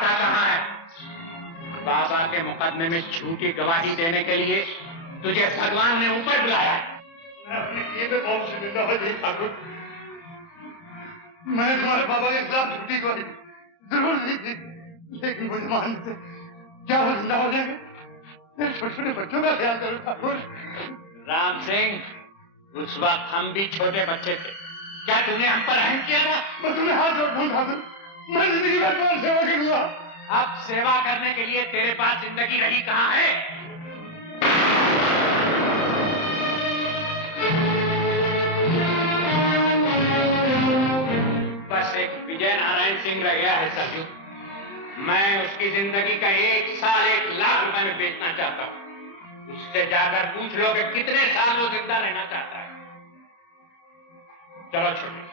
आता कहाँ है? बाबा के मुकदमे में झूठी गवाही देने के लिए तुझे भगवान ने ऊपर बुलाया है। मैं अपने किए पे बहुत शर्मिंदा हूँ जी ठाकुर। मैं तुम्हारे बाबा के खिलाफ झूठी गवाही जरूर दी थी, लेकिन मुझे मानने से क्या वो जिंदा हो जाएंगे? छोटे छोटे बच्चों का ख्याल करो ठाकुर। राम सिंह, उस वक्त हम भी छोटे बच्चे थे, क्या तूने हम पर रहम किया था? मैं तुम्हें हाथ जोड़ता हूँ ठाकुर, मैं जिंदगी भर तुम्हारी सेवा करूंगा। अब सेवा करने के लिए तेरे पास जिंदगी रही कहाँ है? बस एक विजय नारायण सिंह रह गया है सरजू। मैं उसकी जिंदगी का 1 साल 1 लाख रुपए में बेचना चाहता हूँ। उससे जाकर पूछ लो कि कितने साल वो जिंदा रहना चाहता है। चलो छोटे।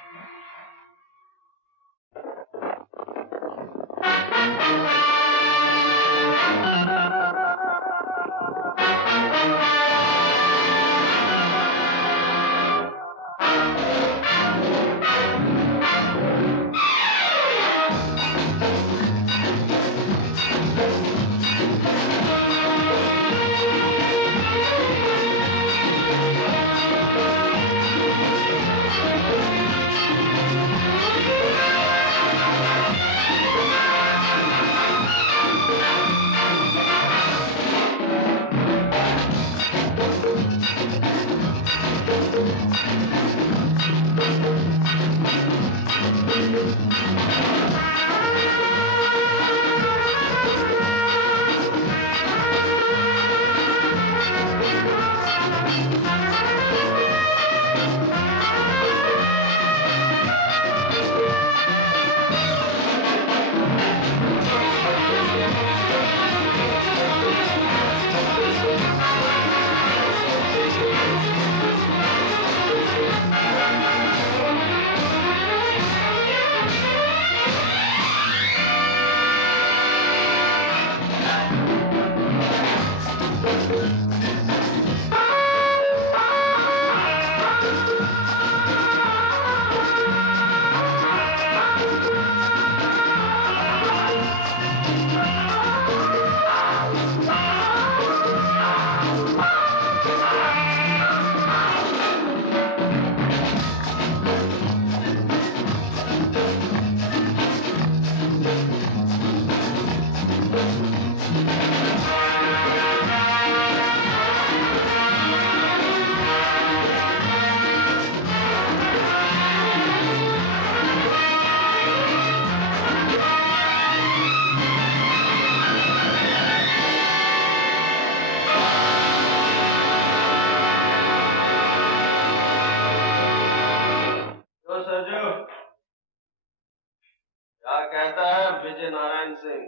विजय नारायण सिंह।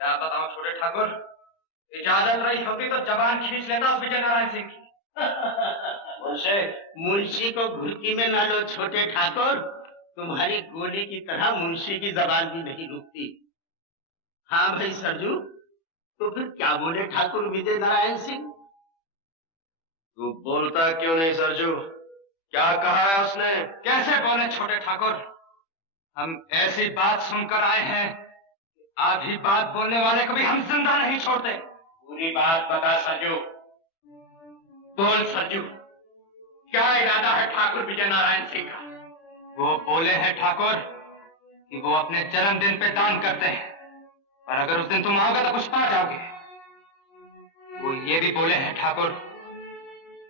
क्या बताऊं छोटे ठाकुर, इजाजत रही होती तो जबान खींच लेता उस विजय नारायण सिंह की। मुंशी को घुड़की में ना लो छोटे ठाकुर, तुम्हारी गोली की तरह मुंशी की जबान भी नहीं रुकती। हाँ भाई सरजू, तो फिर क्या बोले ठाकुर विजय नारायण सिंह? तू बोलता क्यों नहीं सरजू? क्या कहा है उसने? कैसे बोले छोटे ठाकुर? हम ऐसी बात सुनकर आए हैं, आधी बात बोलने वाले को भी हम जिंदा नहीं छोड़ते। पूरी बात बता सरजू, बोल सरजू, क्या इरादा है ठाकुर विजय नारायण सिंह का? वो बोले हैं ठाकुर कि वो अपने जन्मदिन पे दान करते हैं, पर अगर उस दिन तुम आओगे तो कुछ पा जाओगे। वो ये भी बोले हैं ठाकुर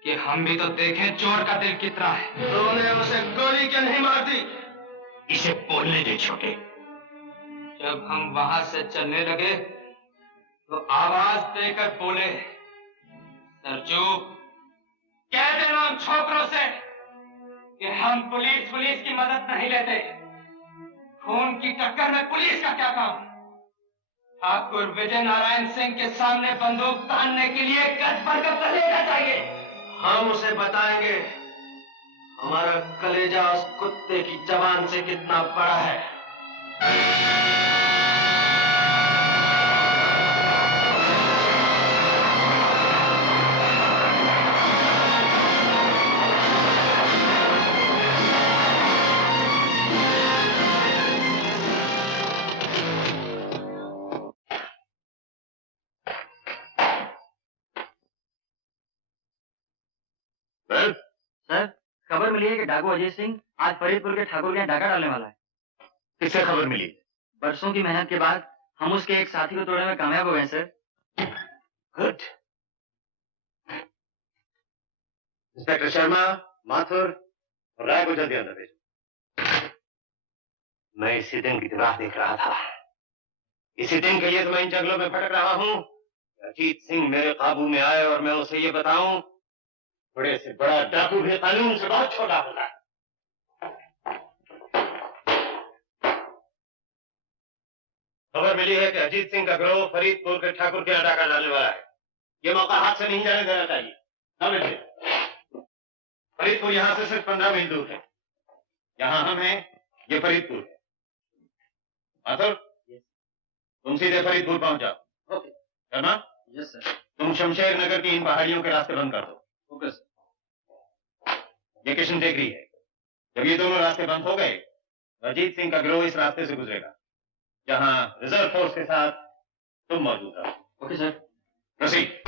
कि हम भी तो देखें चोर का दिल कितना है। तूने उसे गोली क्यों नहीं मार दी? इसे बोलने दे छोटे। जब हम वहां से चलने लगे तो आवाज देकर बोले, सरजू कह देना उन छोकरों से कि हम पुलिस की मदद नहीं लेते। खून की टक्कर में पुलिस का क्या काम? ठाकुर विजय नारायण सिंह के सामने बंदूक तानने के लिए गज भर का कलेजा चाहिए। हम उसे बताएंगे हमारा कलेजा उस कुत्ते की जबान से कितना बड़ा है। सर, खबर मिली है कि डाकू अजय सिंह आज फरीदपुर के ठाकुर के यहाँ डाका डालने वाला है। किससे खबर मिली? बरसों की मेहनत के बाद हम उसके एक साथी को तोड़ने में कामयाब हो गए sir. Good. Inspector Sharma, Mathur और राय को जल्दी अंदर भेजो। मैं इसी दिन की राह देख रहा था। इसी दिन के लिए तो मैं इन जंगलों में भटक रहा हूँ। अजीत सिंह मेरे काबू में आए और मैं उसे ये बताऊं, बड़े से बड़ा डाकू भी कानून से बहुत छोटा होता है। खबर मिली है कि अजीत सिंह का गिरोह फरीदपुर के ठाकुर के यहाँ डाका डालने वाला है। ये मौका हाथ से नहीं जाने देना चाहिए। फरीदपुर यहाँ से सिर्फ 15 मील दूर है। यहाँ हम हैं, ये फरीदपुर है। माथुर, तुम सीधे फरीदपुर पहुंच जाओ। ओके। शर्मा? Yes sir. तुम शमशेर नगर की इन पहाड़ियों के रास्ते बंद कर दो। Okay sir. ये किशन टेकरी है। जब ये दोनों रास्ते बंद हो गए, अजीत सिंह का गिरोह इस रास्ते से गुजरेगा, जहां रिजर्व फोर्स के साथ तुम मौजूद रहो। Okay sir. प्रोसीड।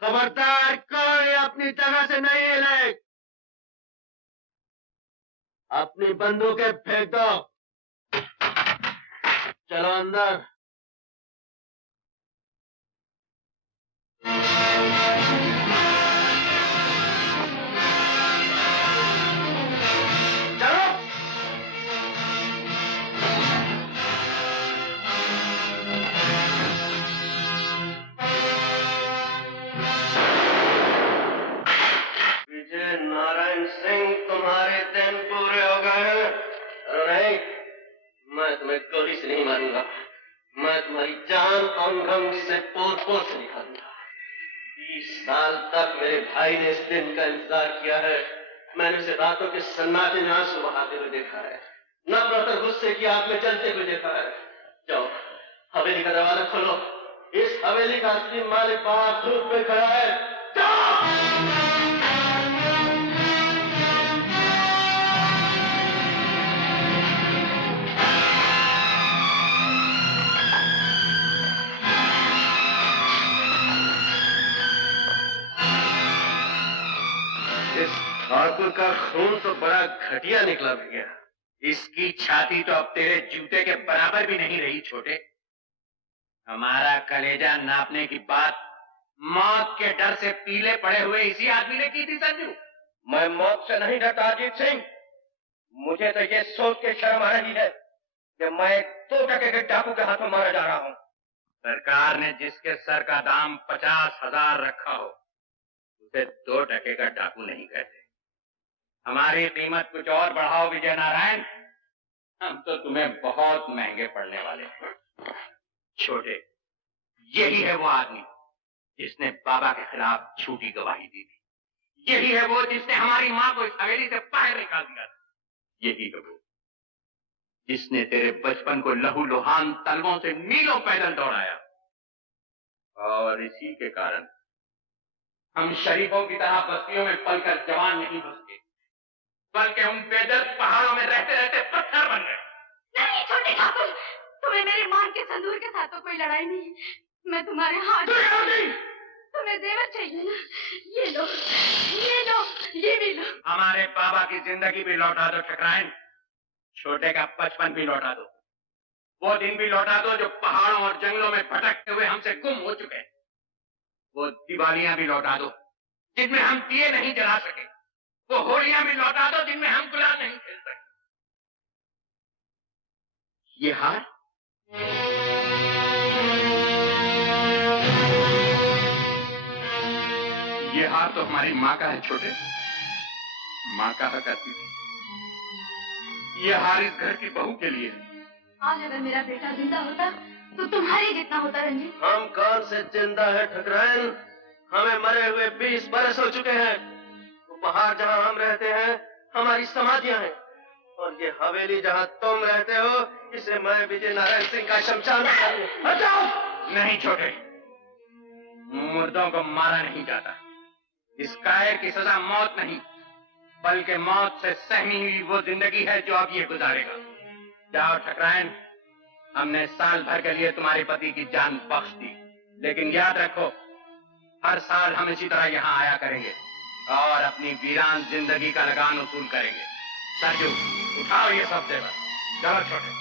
खबरदार, कोई अपनी जगह से नहीं हिले। अपनी बंदूकें फेंक दो। चलो अंदर। चलो। विजय नारायण सिंह, तुम्हारे दिन पूरे हो गए हैं। नहीं, मैं तुम्हें गोली से नहीं मारूंगा। मैं तुम्हारी जान अंग से पोर से निकालूंगा। 20 साल तक मेरे भाई ने इस दिन का इंतजार किया है। मैंने उसे रातों के सन्नाटे में आंसू बहाते हुए देखा है, नफरत और गुस्से की आग में जलते हुए देखा है। जाओ, हवेली का दरवाजा खोलो। इस हवेली का असली मालिक बाहर धूप में खड़ा है। जाओ। इस ठाकुर का खून तो बड़ा घटिया निकला भैया। इसकी छाती तो अब तेरे जूते के बराबर भी नहीं रही छोटे। हमारा कलेजा नापने की बात मौत के डर से पीले पड़े हुए इसी आदमी ने की थी संजू। मैं मौत से नहीं डरता अजीत सिंह। मुझे तो ये सोच के शर्म आ रही है कि मैं 2 टके के डाकू के हाथों मारा जा रहा हूँ। सरकार ने जिसके सर का दाम 50,000 रखा हो, उसे 2 टके का डाकू नहीं कहते। हमारी कीमत कुछ और बढ़ाओ विजय नारायण, हम तो तुम्हें बहुत महंगे पड़ने वाले हैं। छोटे, यही है वो आदमी जिसने बाबा के खिलाफ झूठी गवाही दी थी। यही है वो जिसने हमारी माँ को इस हवेली से बाहर निकाल दिया था। यही है वो जिसने तेरे बचपन को लहू लुहान तलवों से मीलों पैदल दौड़ाया। और इसी के कारण हम शरीफों की तरह बस्तियों में पलकर जवान नहीं हो सके, बल्कि हम बेदर्द पहाड़ों में रहते रहते पत्थर बन गए। नहीं छोटे ठाकुर, तुम्हें मेरे मां के संदूर के साथ तो कोई लड़ाई नहीं। मैं तुम्हारे हाथ। तुम्हें जेवर चाहिए ना? ये लो, ये लो, ये भी लो। हमारे बाबा की जिंदगी भी लौटा दो ठकराइन, छोटे का बचपन भी लौटा दो, वो दिन भी लौटा दो जो पहाड़ों और जंगलों में भटकते हुए हमसे गुम हो चुके हैं। वो दिवालियां भी लौटा दो जिनमें हम दिए नहीं जला सके, वो होलियां भी लौटा दो जिनमें हम गुलाल नहीं खेल सके। ये हार तो हमारी माँ का है छोटे, माँ कहा करती थी। ये हार इस घर की बहू के लिए है। आज अगर मेरा बेटा जिंदा होता तो तुम्हारे जितना होता रंजीत। हम कौन से जिंदा है ठकराइन, हमें मरे हुए 20 बरस हो चुके हैं। उपहार जहाँ हम रहते हैं हमारी समाधियां हैं, और ये हवेली जहाँ तुम रहते हो इसे मैं विजय नारायण सिंह का शमशान हटाओ। नहीं छोटे, मुर्दों को मारा नहीं जाता। इस कायर की सजा मौत नहीं, बल्कि मौत से सहमी हुई वो जिंदगी है जो अब ये गुजारेगा। जाओ ठकराइन, हमने साल भर के लिए तुम्हारे पति की जान बख्श दी, लेकिन याद रखो हर साल हम इसी तरह यहाँ आया करेंगे और अपनी वीरान जिंदगी का लगान वसूल करेंगे। सरजू उठाओ ये सब जेवर, चलो छोटे।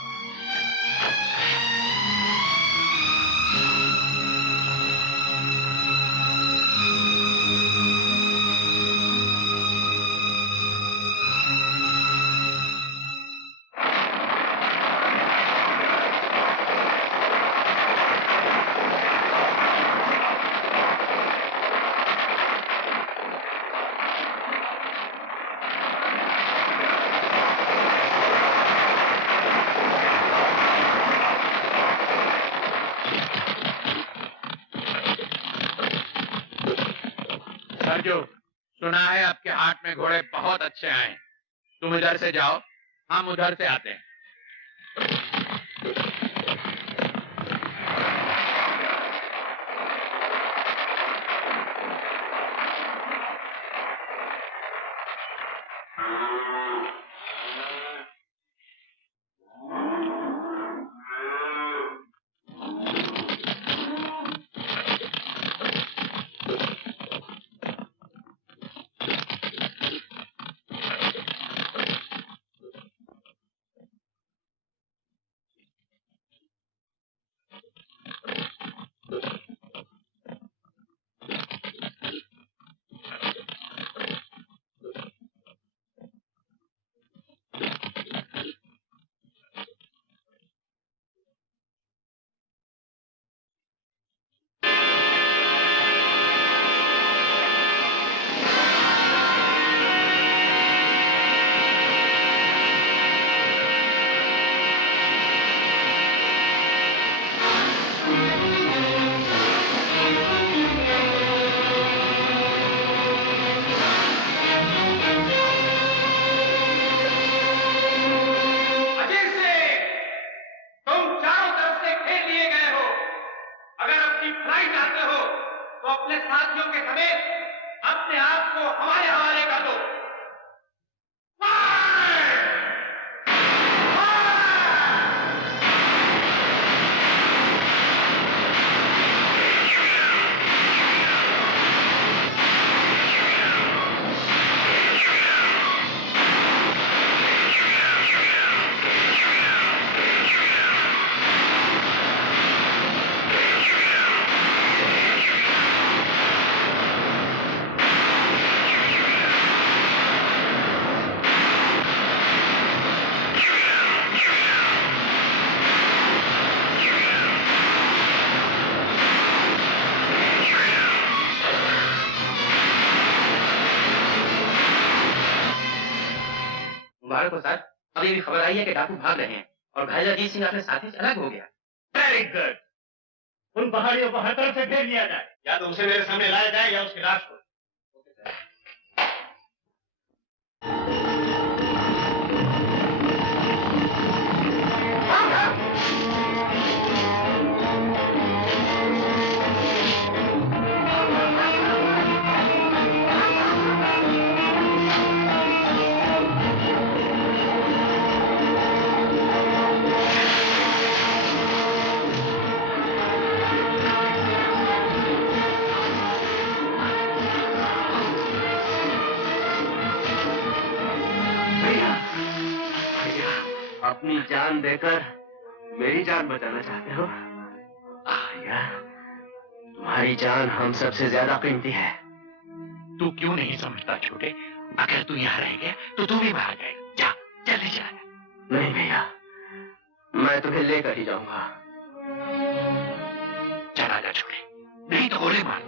सुना है आपके हाट में घोड़े बहुत अच्छे आए, तुम इधर से जाओ, हम उधर से आते हैं। सर, अभी भी खबर आई है कि डाकू भाग रहे हैं और घायल अजीत सिंह अपने साथी से अलग हो गया। वेरी गुड, उन पहाड़ियों को हर तरफ से घेर लिया जाए, या तो उसे मेरे सामने लाया जाए या उसकी लाश को। अपनी जान देकर मेरी जान बचाना चाहते हो? यार, तुम्हारी जान हम सबसे ज्यादा कीमती है। तू क्यों नहीं समझता छोटे? अगर तू यहाँ रह गया तो तू भी बाहर जाएगा। जा, जल्दी जा। नहीं भैया, मैं तुम्हें लेकर ही जाऊंगा। चला जा छोटे, नहीं तो गोली मार।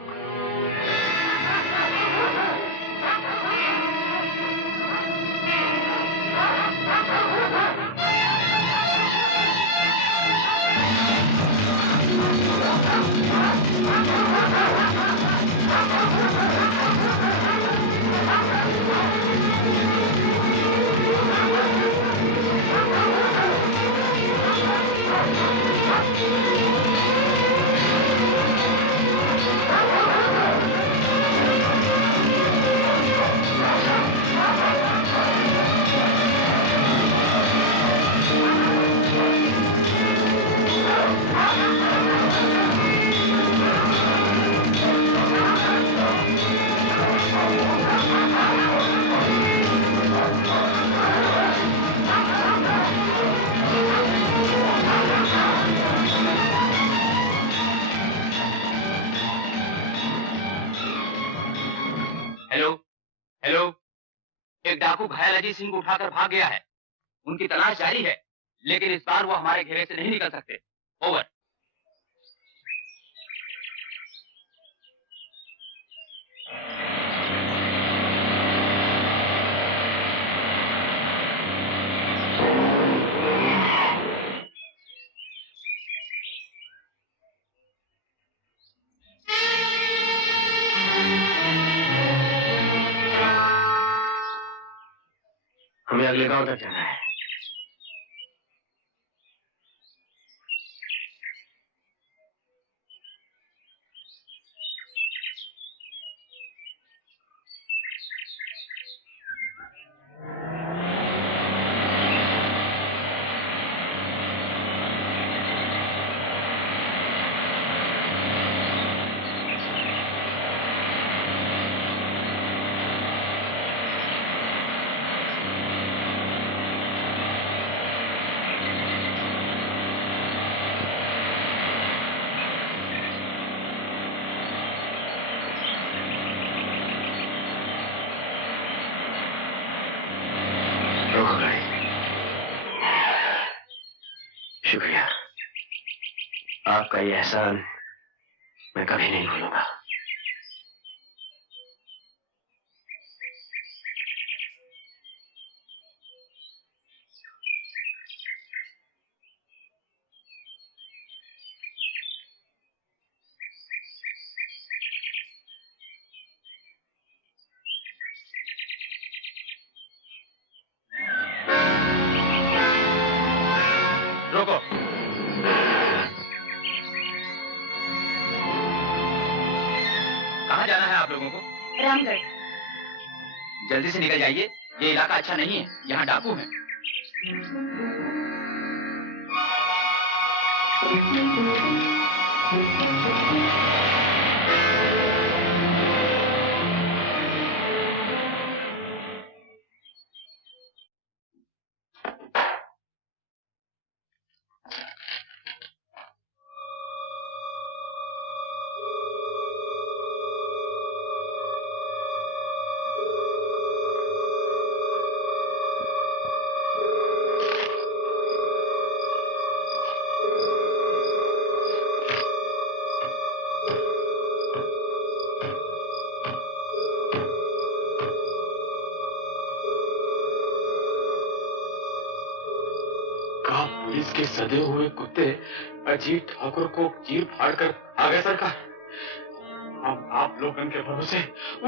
एक डाकू घायल अजीत सिंह को उठाकर भाग गया है। उनकी तलाश जारी है, लेकिन इस बार वो हमारे घेरे से नहीं निकल सकते। ओवर। हमें अगले गांव तक जाना है। शुक्रिया, आपका ये एहसान मैं कभी नहीं भूलूंगा। रोको। कहाँ जाना है आप लोगों को? रामगढ़। जल्दी से निकल जाइए, ये इलाका अच्छा नहीं है, यहाँ डाकू हैं। पुलिस के सदे हुए कुत्ते अजीत ठाकुर को चीर फाड़ कर आ गए सरकार। हम आप लोगों के भरोसे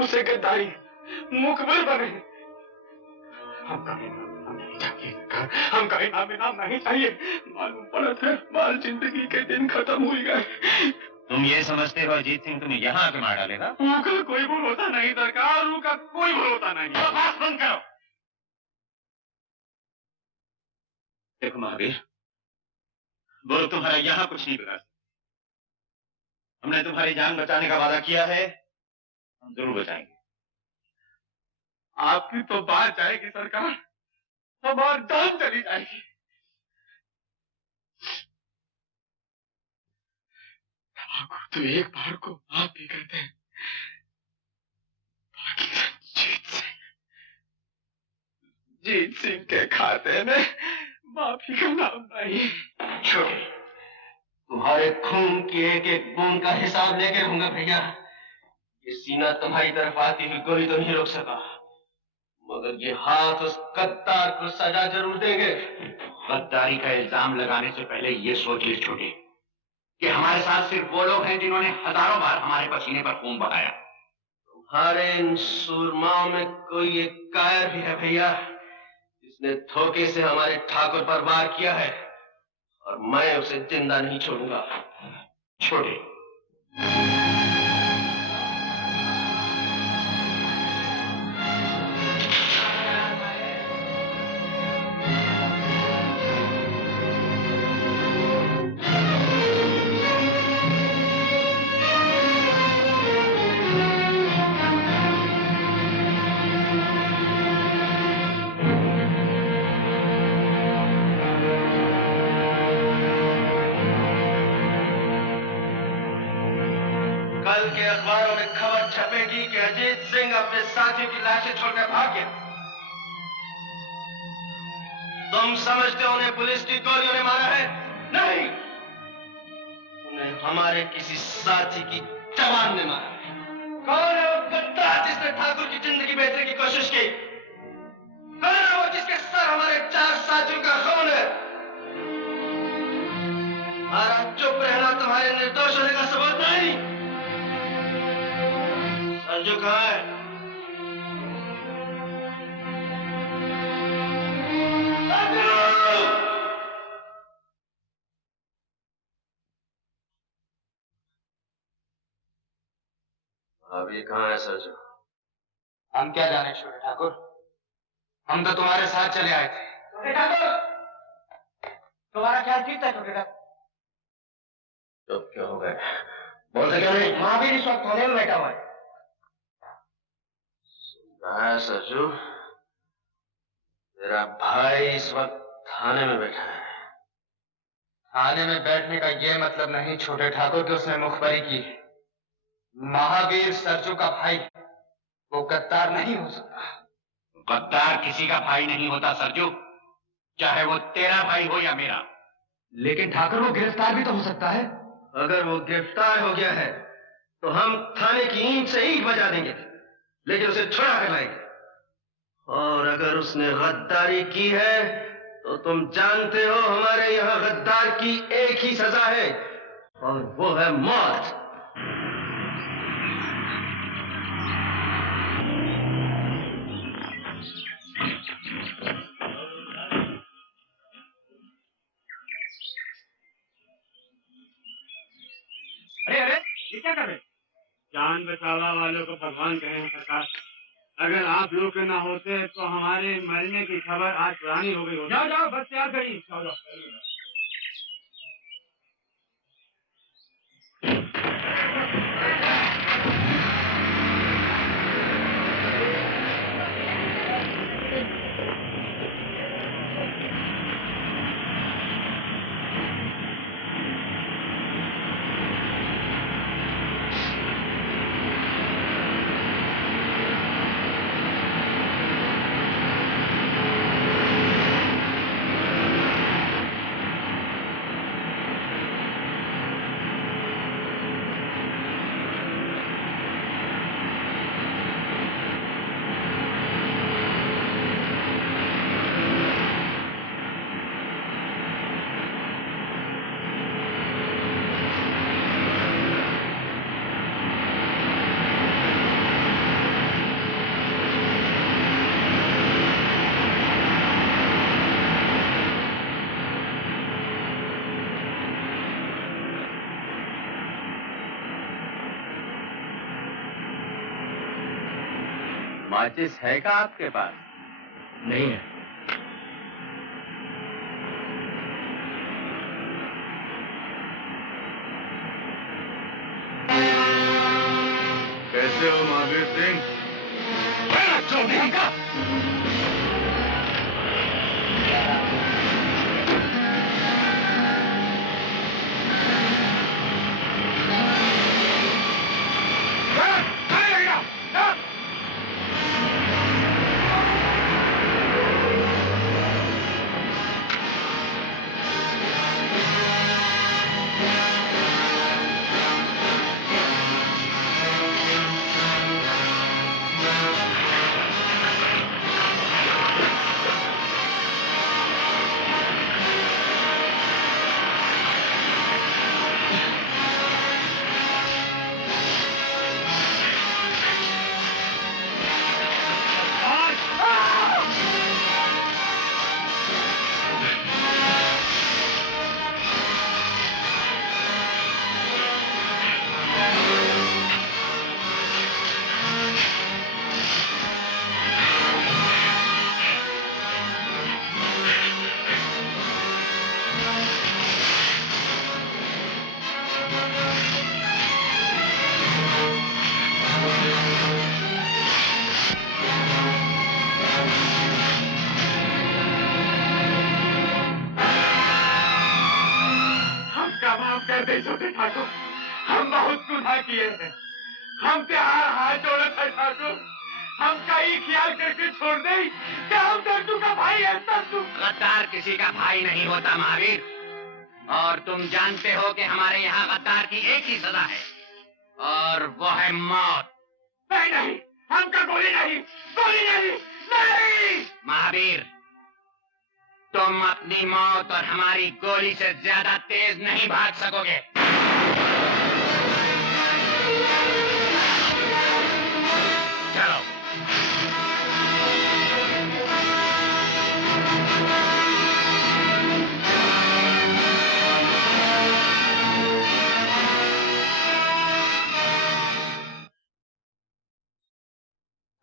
उसे गद्दारी मुखबिर बने। हमका इनाम नहीं चाहिए सरकार, हमका इनाम नहीं चाहिए। मालूम पड़ता है बाल जिंदगी के दिन खत्म हो गए। तुम ये समझते हो अजीत सिंह तुम्हें यहाँ आके मार डालेगा? उनका कोई भरोसा नहीं सरकार, उनका कोई भरोसा नहीं। बकवास बंद करो। देखो महावीर, वो लोग तुम्हारा यहाँ कुछ नहीं बिगाड़ सकते। हमने तुम्हारी जान बचाने का वादा किया है, हम जरूर बचाएंगे। आपकी तो बात जाएगी सरकार, हमारी जान चली जाएगी। तो एक बार को माफ भी करते हैं, जीत सिंह के खाते में माफी का नाम नहीं। छोटे, तुम्हारे खून की एक एक बूंद का हिसाब लेके रहूंगा भैया। ये सीना तुम्हारी तरफ आती हुई गोली तो नहीं रोक सका, मगर ये हाथ उस गद्दार को सजा जरूर देंगे। गद्दारी का इल्जाम लगाने से पहले ये सोच ले छोटे कि हमारे साथ सिर्फ वो लोग हैं जिन्होंने हजारों बार हमारे पसीने पर खून बहाया। तुम्हारे इन सूरमाओं में कोई एक कायर भी है भैया, जिसने धोखे से हमारे ठाकुर पर वार किया है, और मैं उसे जिंदा नहीं छोड़ूंगा। छोटे, कल के अखबारों में खबर छपेगी कि अजीत सिंह अपने साथियों की लाशें छोड़कर भाग गया। तुम समझते हो उन्हें पुलिस की गोलियों ने मारा है? नहीं, उन्हें हमारे किसी साथी की जवान ने मारा है। कौन है वो गद्दार जिसने ठाकुर की जिंदगी बेचने की कोशिश की? कौन है वो जिसके सर हमारे 4 साथियों का खून है? हमारा चुप रहना तुम्हारे निर्दोष होने का सबूत नहीं। सरजू कहाँ है? अभी कहाँ है सरजू? हम क्या जाने छोटे ठाकुर, हम तो तुम्हारे साथ चले आए थे। छोटे ठाकुर, तुम्हारा ख्याल ठीक था छोटे ठाकुर। तो क्या हो गया? बोलते क्यों नहीं? महावीर इस वक्त थाने में बैठा हुआ है। कहाँ है सरजू? तेरा भाई इस वक्त थाने में बैठा है। थाने में बैठने का ये मतलब नहीं छोटे ठाकुर कि उसने मुखबरी की। महावीर सरजू का भाई, वो गद्दार नहीं हो सकता। गद्दार किसी का भाई नहीं होता सरजू, चाहे वो तेरा भाई हो या मेरा। लेकिन ठाकुर वो गिरफ्तार भी तो हो सकता है। अगर वो गिरफ्तार हो गया है तो हम थाने की ईंट से ईंट बजा देंगे, लेकिन उसे छुड़ा कर लाएंगे। और अगर उसने गद्दारी की है तो तुम जानते हो हमारे यहाँ गद्दार की एक ही सजा है, और वो है मौत। अरे अरे, ये क्या कर रहे? जान बचावा वालों को भगवान कहें सरकार। अगर आप लोग के ना होते तो हमारे मरने की खबर आज पुरानी हो गई होती। जाओ जाओ, बस तैयार करिए। जाओ जाओ। माचिस है क्या आपके पास? नहीं है। कैसे हो महावीर सिंह? कर दे छोटे ठाकुर, हम बहुत गुनाह किए हैं, हम प्यार हाथ जोड़े थे ठाकुर, हम कहीं ख्याल करके छोड़ दे कि हम सरजू का भाई है। सरजू गद्दार किसी का भाई नहीं होता महावीर, और तुम जानते हो कि हमारे यहाँ गद्दार की एक ही सजा है और वो है मौत। नहीं नहीं, हमका गोली नहीं, गोली नहीं, नहीं। महावीर, तुम अपनी मौत और हमारी गोली से ज्यादा तेज नहीं भाग सकोगे। चलो।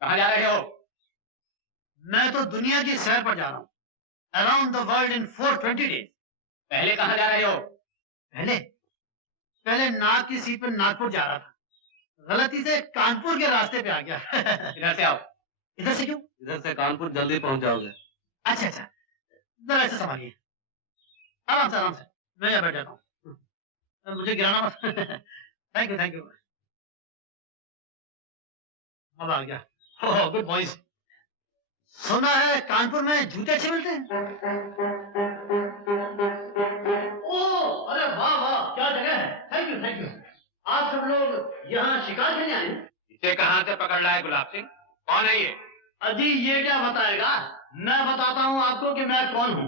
कहाँ जा रहे हो? मैं तो दुनिया की सैर पर जा रहा हूँ। Around the world in 420 days. पहले कहाँ जा रहे हो? पहले नाग की सीट पर नागपुर जा रहा था, गलती से कानपुर के रास्ते पे आ गया। इधर से आओ। इधर से क्यों? इधर से कानपुर जल्दी पहुंच जाओगे। अच्छा अच्छा, जरा ऐसे संभालिए, आराम से मैं यहाँ बैठ जाता हूँ, मुझे गिराना मत। Thank you. अब आ गया। Oh good boys. सुना है कानपुर में जूते अच्छे मिलते हैं। ओह अरे वाह, क्या जगह है। Thank you. आप सब लोग यहाँ शिकार करने आए? इसे कहाँ से पकड़ लाए गुलाब सिंह? कौन है ये? अजी ये क्या बताएगा, मैं बताता हूँ आपको कि मैं कौन हूँ।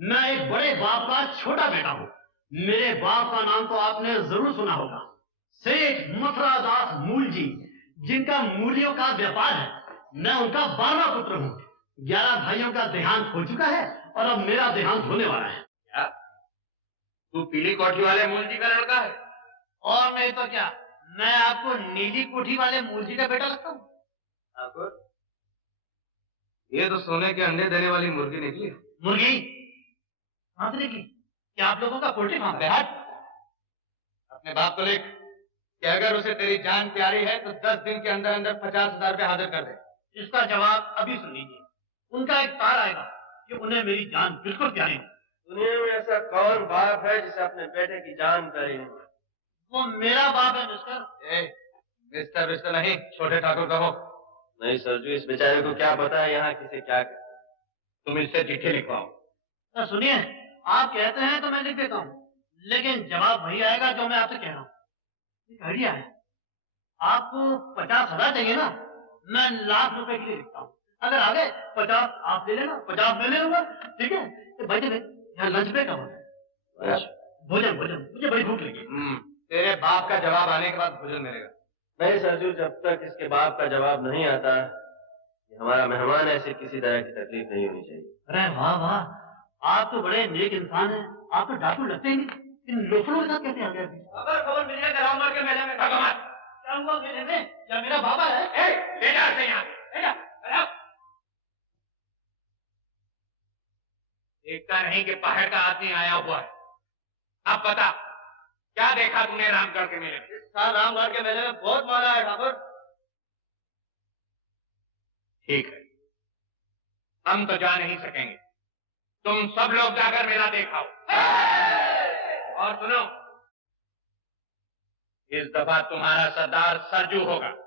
मैं एक बड़े बाप का छोटा बेटा हूँ। मेरे बाप का नाम तो आपने जरूर सुना होगा, सेठ मथुरादास मूल जी, जिनका मूलियों का व्यापार है। मैं उनका 12वां पुत्र हूँ। 11 भाइयों का देहांत हो चुका है और अब मेरा देहांत होने वाला है। क्या? तू पीली कोठी वाले मूल जी का लड़का है? और नहीं तो क्या, मैं आपको नीली कोठी वाले मूल जी का बेटा लगता हूँ। ठाकुर, ये तो सोने के अंडे देने वाली मुर्गी निकली। मुर्गी कहाँ से निकली? क्या आप लोगों का पोल्ट्री फार्म है? अपने बाप को लिख कि अगर उसे तेरी जान प्यारी है तो 10 दिन के अंदर अंदर 50,000 रुपए हाजिर कर दे। इसका जवाब अभी सुन लीजिए। उनका एक तार आएगा कि उन्हें मेरी जान बिल्कुल प्यारी है। दुनिया में ऐसा कौन बाप है जिसे अपने बेटे की जान प्यारी नहीं? वो मेरा बाप है मिस्टर। मिस्टर नहीं, छोटे ठाकुर कहो। नहीं सरजू, इस बेचारे को क्या पता है यहाँ किसे क्या कहते हैं। तुम इससे चिट्ठी लिखवाओ। तो सुनिए, आप कहते हैं तो मैं लिख देता हूँ, लेकिन जवाब वही आएगा जो मैं आपसे कह रहा हूँ। एक आइडिया है, आपको 50,000 चाहिए ना, मैं लाख रुपए के लिए लिखता हूँ। अगर आगे 50 आप ले लेना, 50 मैं ले लूंगा, ठीक है? तो भाई यहाँ लंच ब्रेक होगा। भोजन मुझे बड़ी भूख लगी। तेरे बाप का जवाब आने के बाद भोजन मिलेगा। नहीं सरजू, जब तक इसके बाप का जवाब नहीं आता, हमारा मेहमान ऐसे किसी तरह की तकलीफ नहीं होनी चाहिए। अरे वाह, आप तो बड़े नेक इंसान हैं। आप तो डाकू लगते हैं, इन लोफरों के साथ कैसे आ गए? अगर खबर मिल जाए रामगढ़ के मेले में। क्या हुआ मेले में? क्या मेरा बाबा है? ले जा से यहाँ। देखता नहीं कि पहाड़ का आदमी आया हुआ है। अब बता, क्या देखा तूने रामगढ़ के मेले में? इस साल रामगढ़ के मेले में बहुत माला है ठाकुर। ठीक है, हम तो जा नहीं सकेंगे, तुम सब लोग जाकर मेला देखाओ। और सुनो, इस दफा तुम्हारा सरदार सरजू होगा।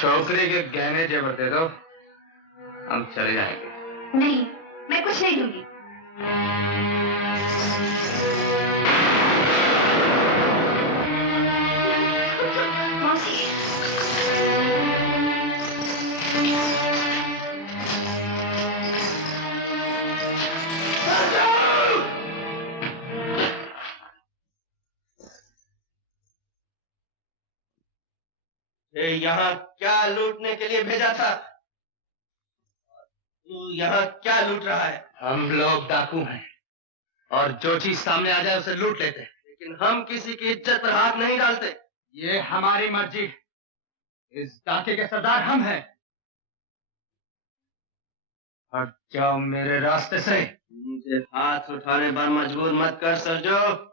छोकरी के गहने जेवर दे दो, हम चले जाएंगे। नहीं, मैं कुछ नहीं दूंगी। मौसी। ये यहाँ क्या लूटने के लिए भेजा था? तू यहाँ क्या लूट रहा है? हम लोग डाकू हैं और जो चीज सामने आ जाए उसे लूट लेते हैं। लेकिन हम किसी की इज्जत पर हाथ नहीं डालते। ये हमारी मर्जी। इस डाके के सरदार हम हैं। हट जाओ मेरे रास्ते से। मुझे हाथ उठाने पर मजबूर मत कर सरजो।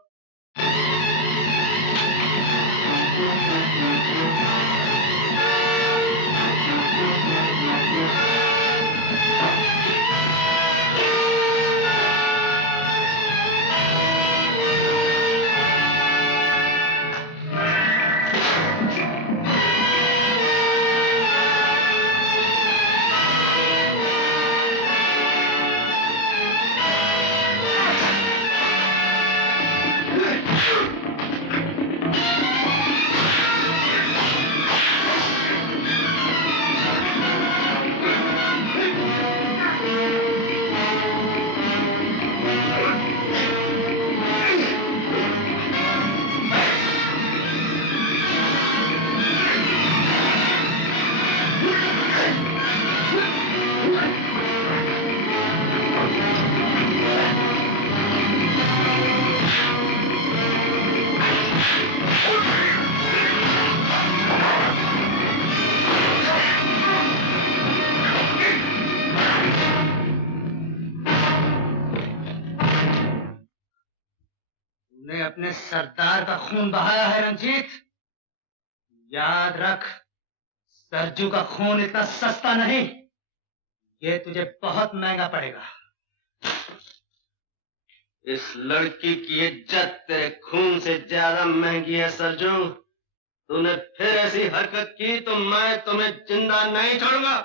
अपने सरदार का खून बहाया है रंजीत। याद रख, सरजू का खून इतना सस्ता नहीं। ये तुझे बहुत महंगा पड़ेगा। इस लड़की की इज्जत तेरे खून से ज्यादा महंगी है सरजू। तूने फिर ऐसी हरकत की तो मैं तुम्हें जिंदा नहीं छोड़ूंगा।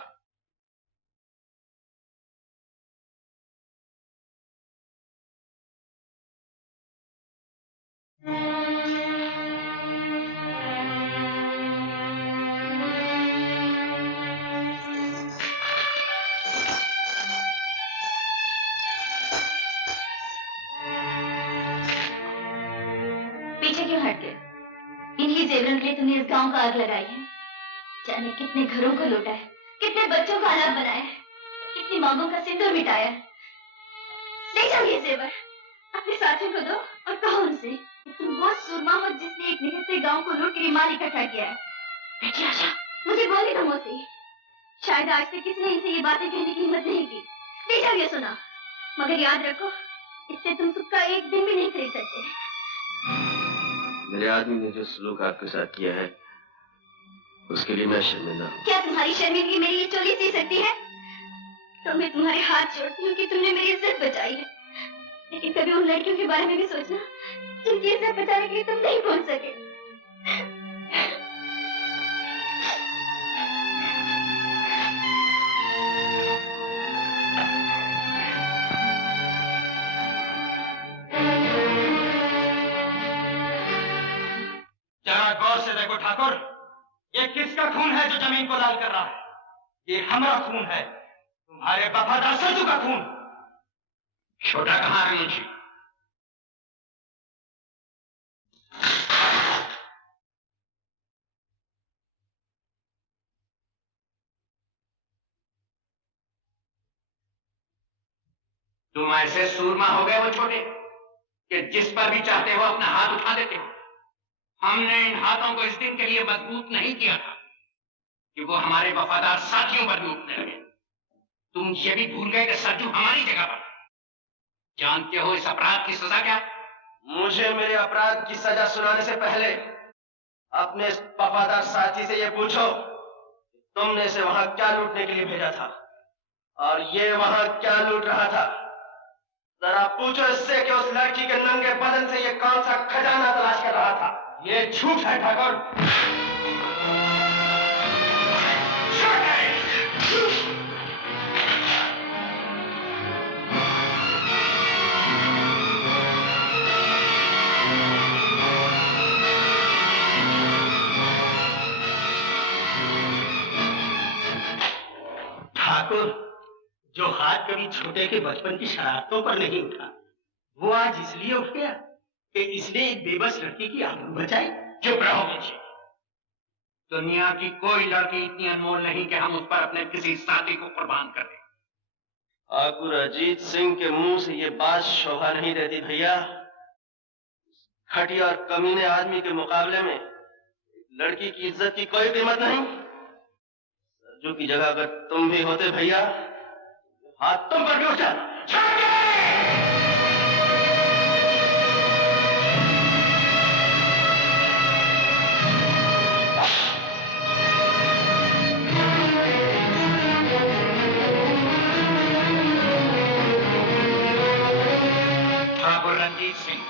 जेवरों के लिए तुमने इस गांव का आग लगाई है। जाने कितने घरों को लूटा है, कितने बच्चों को अनाथ बनाया है, कितनी मांगों का सिंदूर मिटाया है। ले जाओ ये जेवर, अपने साथियों को दो और कहो उनसे तुम वो सूरमा हो जिसने एक निहत्थे गांव को लूट कर माल इकट्ठा किया है। बेटी आशा, मुझे बोलने दो मुझसे। शायद आज तक किसी ने इनसे ये बातें कहने की हिम्मत नहीं की। ले जाओ ये सुना, मगर याद रखो इससे तुम सुख का एक दिन भी नहीं खरीद सकते। मेरे आदमी ने जो सलूक आपके साथ किया है उसके लिए मैं शर्मिंदा हूँ। क्या तुम्हारी शर्मिंदगी मेरी ये चोली सी सकती है? तो मैं तुम्हारे हाथ जोड़ती हूँ कि तुमने मेरी इज्जत बचाई है, लेकिन कभी उन लड़कियों के बारे में भी सोचना जिनकी इज्जत बचाने के लिए तुम नहीं पहुंच सके। जरा गौर से देखो ठाकुर, ये किसका खून है जो जमीन को लाल कर रहा है? ये हमारा खून है, तुम्हारे वफादार सज्जू का खून। छोटा कहाँ है मुंशी? तुम ऐसे सूरमा हो गए हो छोटे कि जिस पर भी चाहते हो अपना हाथ उठा देते हो। हमने इन हाथों को इस दिन के लिए मजबूत नहीं किया था कि वो हमारे वफादार साथियों पर भी उठने लगे। तुम ये भी भूल गए कि सरजू हमारी जगह पर। जानते हो इस अपराध की सजा क्या? मुझे मेरे अपराध की सजा सुनाने से पहले अपने इस वफादार साथी से ये पूछो तुमने इसे वहां क्या लूटने के लिए भेजा था और ये वहां क्या लूट रहा था। जरा पूछो इससे कि उस लड़की के नंगे बदन से ये कौन सा खजाना तलाश कर रहा था। ये झूठ है ठाकुर। ठाकुर, जो हाथ कभी छोटे के बचपन की शरारतों पर नहीं उठा, वो आज इसलिए उठ गया कि इसने एक बेबस लड़की की आबरू बचाई। चुप रहो मुंशी। दुनिया की कोई लड़की इतनी अनमोल नहीं कि हम उस पर अपने किसी साथी को कुर्बान कर दें। ठाकुर अजीत सिंह के मुंह से ये बात शोभा नहीं देती भैया। घटिया और कमीने आदमी के मुकाबले में लड़की की इज्जत की कोई कीमत नहीं। सरजू की जगह अगर तुम भी होते भैया, हाथ तुम पर भी उठ जाता। ठाकुर रंजीत सिंह,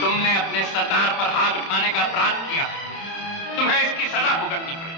तुमने अपने सरदार पर हाथ उठाने का अपराध किया, तुम्हें इसकी सजा भुगतनी पड़ेगी।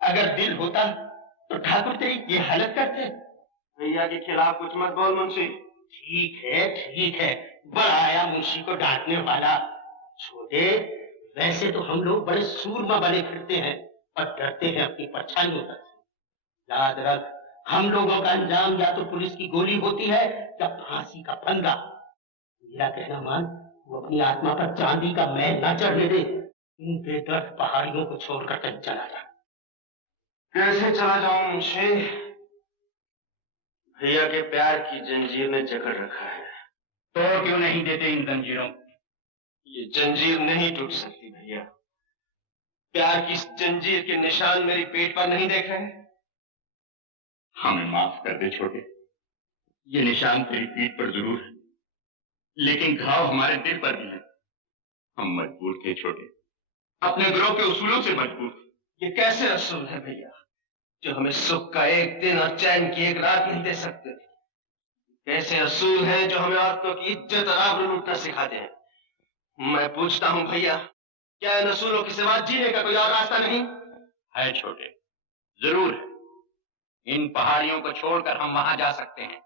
अगर दिल होता तो ठाकुर तेरी ये हालत करते। भैया के खिलाफ कुछ मत बोल मुंशी। ठीक है, बड़ा आया मुंशी को डांटने वाला। छोटे, वैसे तो हम लोग बड़े सूरमा बने फिरते हैं और डरते हैं अपनी परछाइयों तक से। याद रख, हम लोगों का अंजाम या तो पुलिस की गोली होती है या फांसी का फंदा। मेरा कहना मान, वो अपनी आत्मा पर चांदी का मैल ना चढ़ने दे। इन बेदर्द पहाड़ियों को छोड़कर कहीं चला जा। कैसे चला जाऊं मुंशी? भैया के प्यार की जंजीर ने जकड़ रखा है। तोड़ क्यों नहीं देते इन जंजीरों? ये जंजीर नहीं टूट सकती भैया। प्यार की इस जंजीर के निशान मेरी पेट पर नहीं देख रहे? हमें माफ कर दे छोटे, ये निशान तेरी पीठ पर जरूर है, लेकिन घाव हमारे दिल पर भी है। हम मजबूर थे छोटे, अपने गिरोह के उसूलों से मजबूर थे। ये कैसे असूल है भैया जो हमें सुख का एक दिन और चैन की एक रात नहीं दे सकते? कैसे असूल हैं जो हमें औरतों की इज्जत और आबरू लूटना सिखाते हैं? मैं पूछता हूं भैया, क्या इन असूलों के सिवा जीने का कोई और रास्ता नहीं है? छोटे, जरूर है। इन पहाड़ियों को छोड़कर हम वहां जा सकते हैं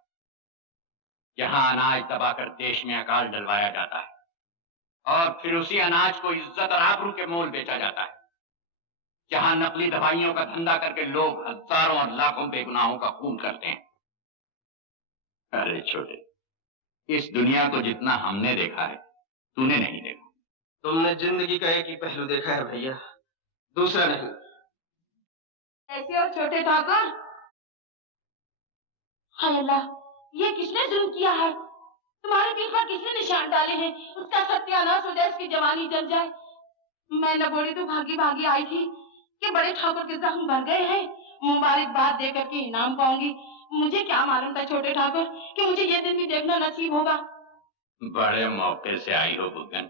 जहां अनाज दबाकर देश में अकाल डलवाया जाता है और फिर उसी अनाज को इज्जत और आबरू के मोल बेचा जाता है, जहां नकली दवाइयों का धंधा करके लोग हजारों और लाखों बेगुनाहों का खून करते हैं। अरे छोटे, इस दुनिया को जितना हमने देखा है तूने नहीं देखा। तुमने जिंदगी का एक ही पहलू देखा है भैया, दूसरा नहीं। ऐसे और छोटे ठाकुर, हाय अल्लाह, ये किसने जुल्म किया है? तुम्हारे दिल पर किसने निशान डाले हैं? उसका सत्यानाश हो जाए, उसकी जवानी जल जाए। मैं लगोड़ी तो भागी भागी आई थी कि बड़े ठाकुर के जख्म भर गए हैं, मुबारकबाद दे करके इनाम पाऊंगी। मुझे क्या मालूम था छोटे ठाकुर कि मुझे ये दिन भी देखना नसीब होगा। बड़े मौके से आई हो बुगन,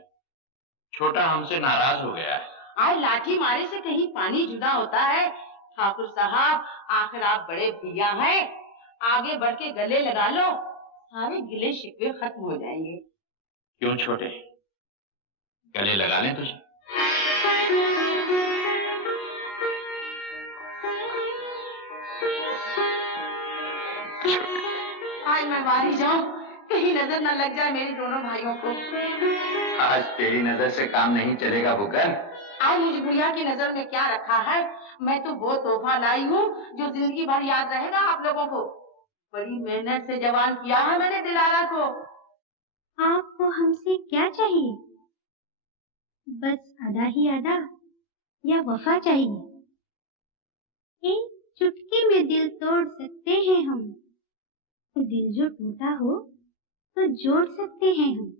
छोटा हमसे नाराज हो गया है। आज लाठी मारे से कहीं पानी जुदा होता है? ठाकुर साहब, आखिर आप बड़े भैया हैं, आगे बढ़ के गले लगा लो, सारे गिले शिकवे खत्म हो जाएंगे। क्यों छोटे, गले लगा लें तुझे? आज मैं मारी जाऊं, कहीं नजर न लग जाए मेरे दोनों भाइयों को। आज तेरी नजर से काम नहीं चलेगा बुगन। आज मुझे बुढ़िया की नजर में क्या रखा है? मैं तो वो तोहफा लाई हूँ जो जिंदगी भर याद रहेगा आप लोगों को। बड़ी मेहनत से जवान किया है मैंने दिलारा को। आपको हमसे क्या चाहिए? बस अदा ही अदा या वफा चाहिए? एक चुटकी में दिल तोड़ सकते हैं हम, दिल जो टूटा हो तो जोड़ सकते हैं हम।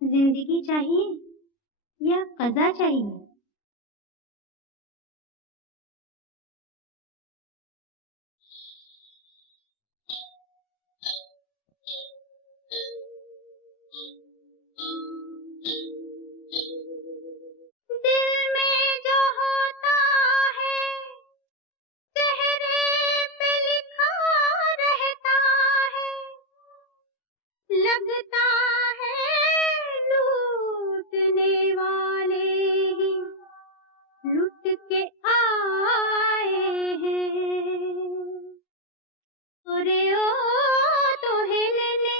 जिंदगी चाहिए या कज़ा चाहिए? दिल में जो होता है चेहरे पे लिखा रहता है, लगता है लूटने वाले ही लुट के आए हैं। अरे ओ तोहे लेने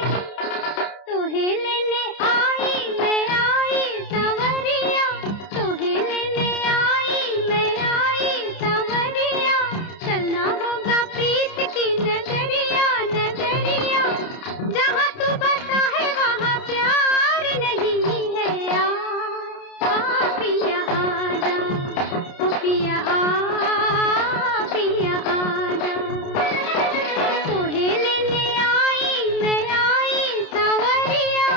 आई सवरिया, तोहे लेने आई सवरिया, चलना होगा प्रीत की नजरिया, नजरिया, जहाँ तू बसा है वहाँ प्यार नहीं है यार। आ पिया आजा, ओ पिया पिया आजा, तोहे लेने आई सवरिया।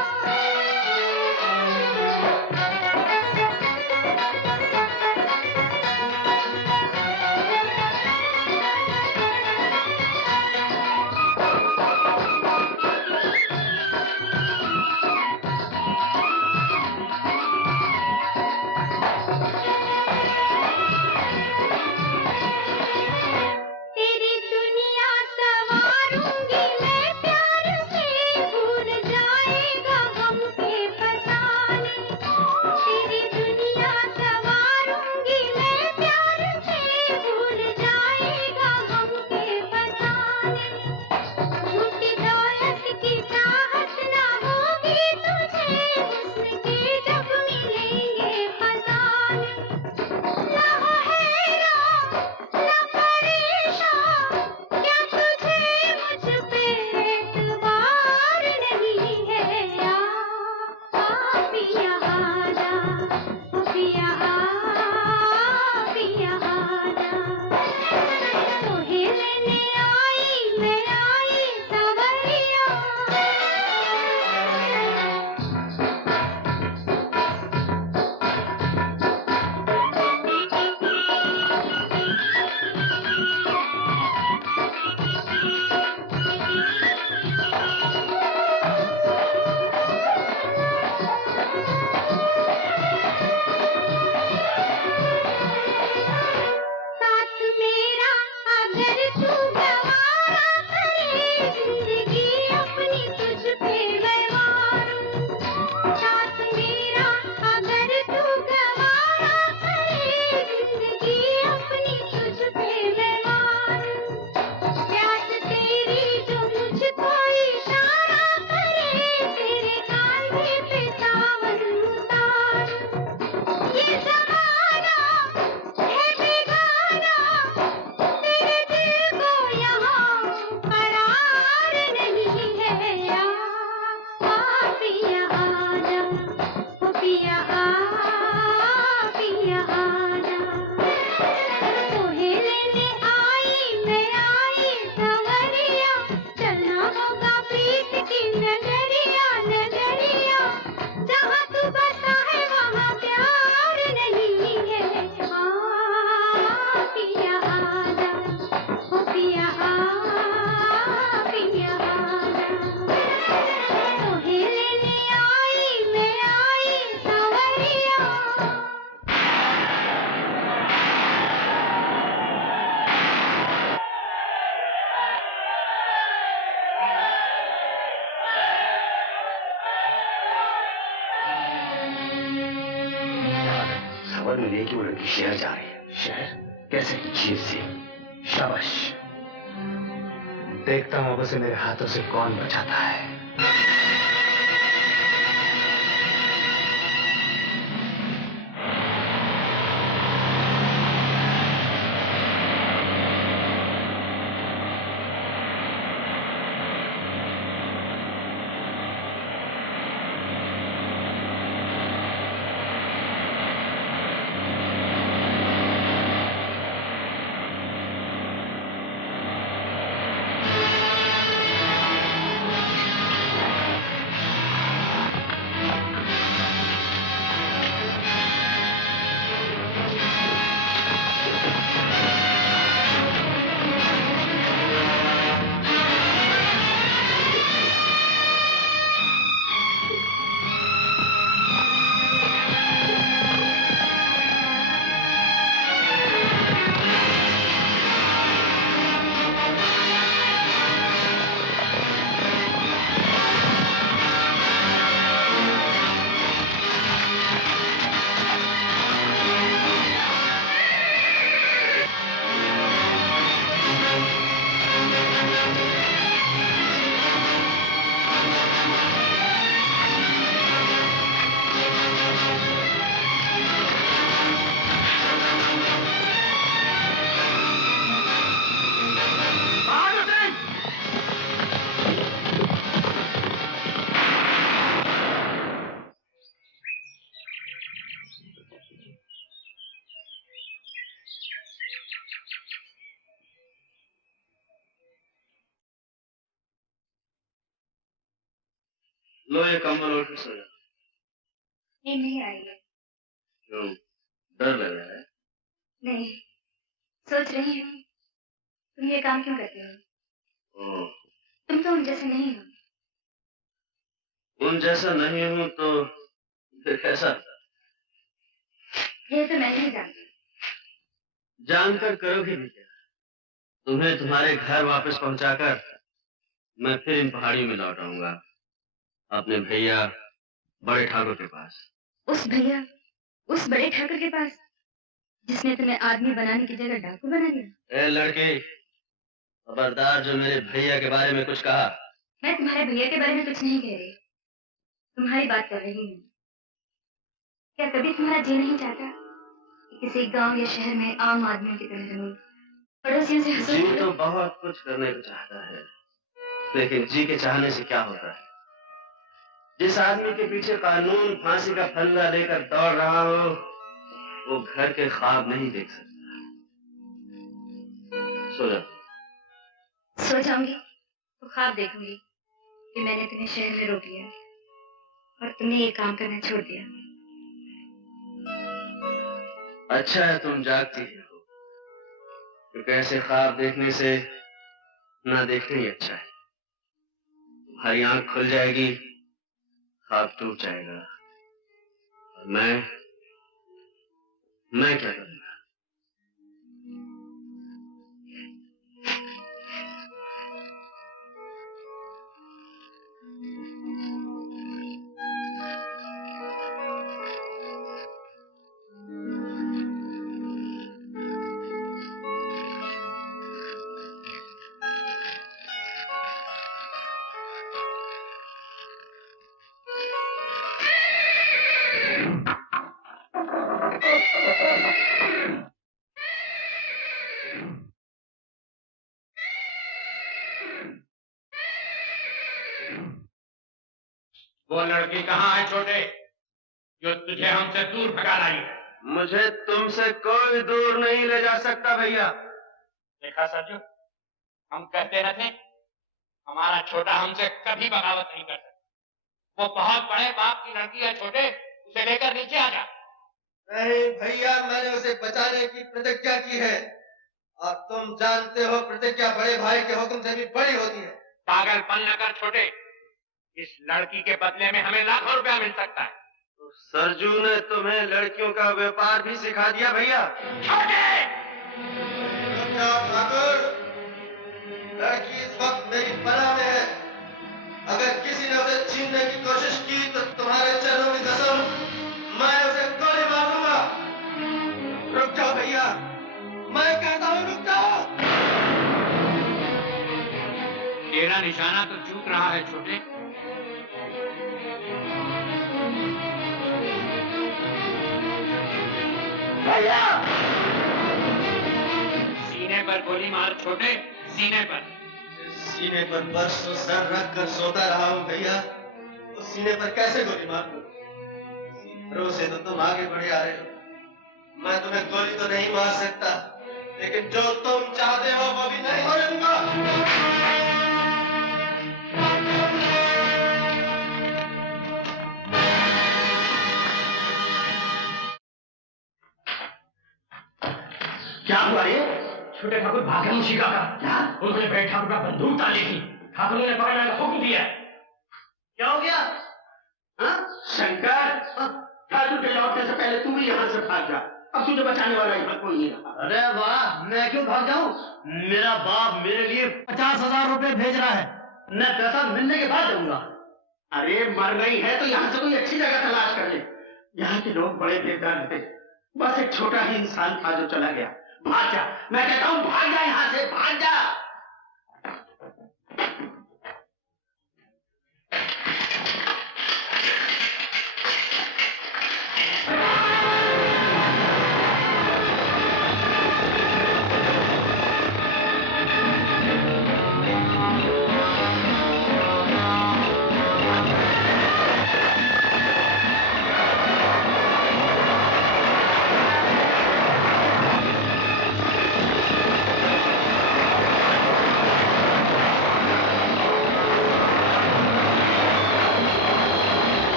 तेरी दुनिया सवारूंगी मैं प्यार से, भूल जाएगा गम के फसाने। तेरी दुनिया सवारूंगी मैं प्यार से, भूल जाएगा गम के फसाने। झूठी दौलत की चाहत ना होगी तुझे, हुस्न के जब मिलेंगे खजाने। ना हो हैरान ना परेशान, क्या तुझे मुझ पे एतबार नहीं है यार। आ पिया आजा, ओ पिया आजा, तोहे लेने आई सवरिया। मिली कि वो लड़की शहर जा रही है। शहर? कैसे? जीप से। शाबाश। देखता हूं अब उसे मेरे हाथों से कौन बचाता है। लो ये कंबल ओढ़ के सो जा। नहीं आई है। क्यों, डर लग रहा है? नहीं, सोच रही हूँ तुम ये काम क्यों करते हो। तुम तो उन जैसे नहीं हो। उन जैसा नहीं हूँ तो फिर कैसा? ये तो मैं नहीं जानती। जानकर करोगे भी क्या? तुम्हें तुम्हारे घर वापस पहुंचाकर मैं फिर इन पहाड़ियों में लौट आऊंगा, अपने भैया बड़े ठाकुर के पास। उस भैया, उस बड़े ठाकुर के पास जिसने तुम्हें आदमी बनाने की जगह डाकू बना दिया। ए लड़की, खबरदार जो मेरे भैया के बारे में कुछ कहा। मैं तुम्हारे भैया के बारे में कुछ नहीं कह रही, तुम्हारी बात कर रही हूँ। क्या कभी तुम्हारा जी नहीं चाहता कि किसी गांव या शहर में आम आदमियों की तरह रहूं, पड़ोसियों से हंसूं? जी तो बहुत कुछ करने को चाहता है, लेकिन जी के चाहने से क्या होता है? जिस आदमी के पीछे कानून फांसी का फंदा लेकर दौड़ रहा हो, वो घर के ख्वाब नहीं देख सकता। सो जा। सो जाऊंगी तो ख्वाब देखूंगी कि मैंने तुम्हें शहर में रोक लिया और तुमने ये काम करना छोड़ दिया। अच्छा है तुम जागती हो, क्योंकि ऐसे ख्वाब देखने से ना देखना ही अच्छा है। तुम्हारी आंख खुल जाएगी, ख्वाब टूट जाएगा, और मैं क्या करूंगा? वो लड़की कहाँ है छोटे, जो तुझे हमसे दूर भगा लाई है? मुझे तुमसे कोई दूर नहीं ले जा सकता भैया। देखा सरजू, हम कहते न थे हमारा छोटा हमसे कभी बगावत नहीं कर सकता। वो बहुत बड़े बाप की लड़की है छोटे, उसे लेकर नीचे आ जा। नहीं भैया, मैंने उसे बचाने की प्रतिज्ञा की है, और तुम जानते हो प्रतिज्ञा बड़े भाई के हुक्म से भी बड़ी होती है। पागलपन न कर छोटे, इस लड़की के बदले में हमें लाखों रुपया मिल सकता है। तो सरजू ने तुम्हें लड़कियों का व्यापार भी सिखा दिया भैया? छोटे! ठाकुर, लड़की इस वक्त मेरी पनाह में है। अगर किसी ने उसे छीनने की कोशिश की तो तुम्हारे चरणों की कसम, मैं उसे गोली मार दूंगा। भैया। सीने पर गोली मार छोटे, सीने पर। सीने पर बरसों सर रख कर सोता रहा हूँ भैया, तो सीने पर कैसे गोली मार दूं? से तो तुम आगे बढ़े आ रहे हो। मैं तुम्हें गोली तो नहीं मार सकता, लेकिन जो तुम चाहते हो वो भी नहीं होने दूंगा। क्या हुआ ये? छोटे ठाकुर भागे मुशिका का। क्या? उन्होंने बड़े ठाकुर का बंदूक डाली थी। ठाकुर ने पकड़ने का हुक्म दिया। क्या हो गया? हाँ? शंकर, ठाकुर के लौटने से पहले तू भी यहाँ से भाग जा। अब तुझे बचाने वाला यहाँ कोई नहीं रहा। अरे वाह, मैं क्यों भाग जाऊं? मेरा बाप मेरे लिए 50,000 रुपए भेज रहा है। मैं पैसा मिलने के बाद दूंगा। अरे मर गई है तो यहाँ से कोई अच्छी जगह तलाश कर ले। यहाँ के लोग बड़े बेदर्द थे, बस एक छोटा ही इंसान था जो चला गया। भाग जा, मैं कहता हूँ भाग जा यहाँ से, भाग जा।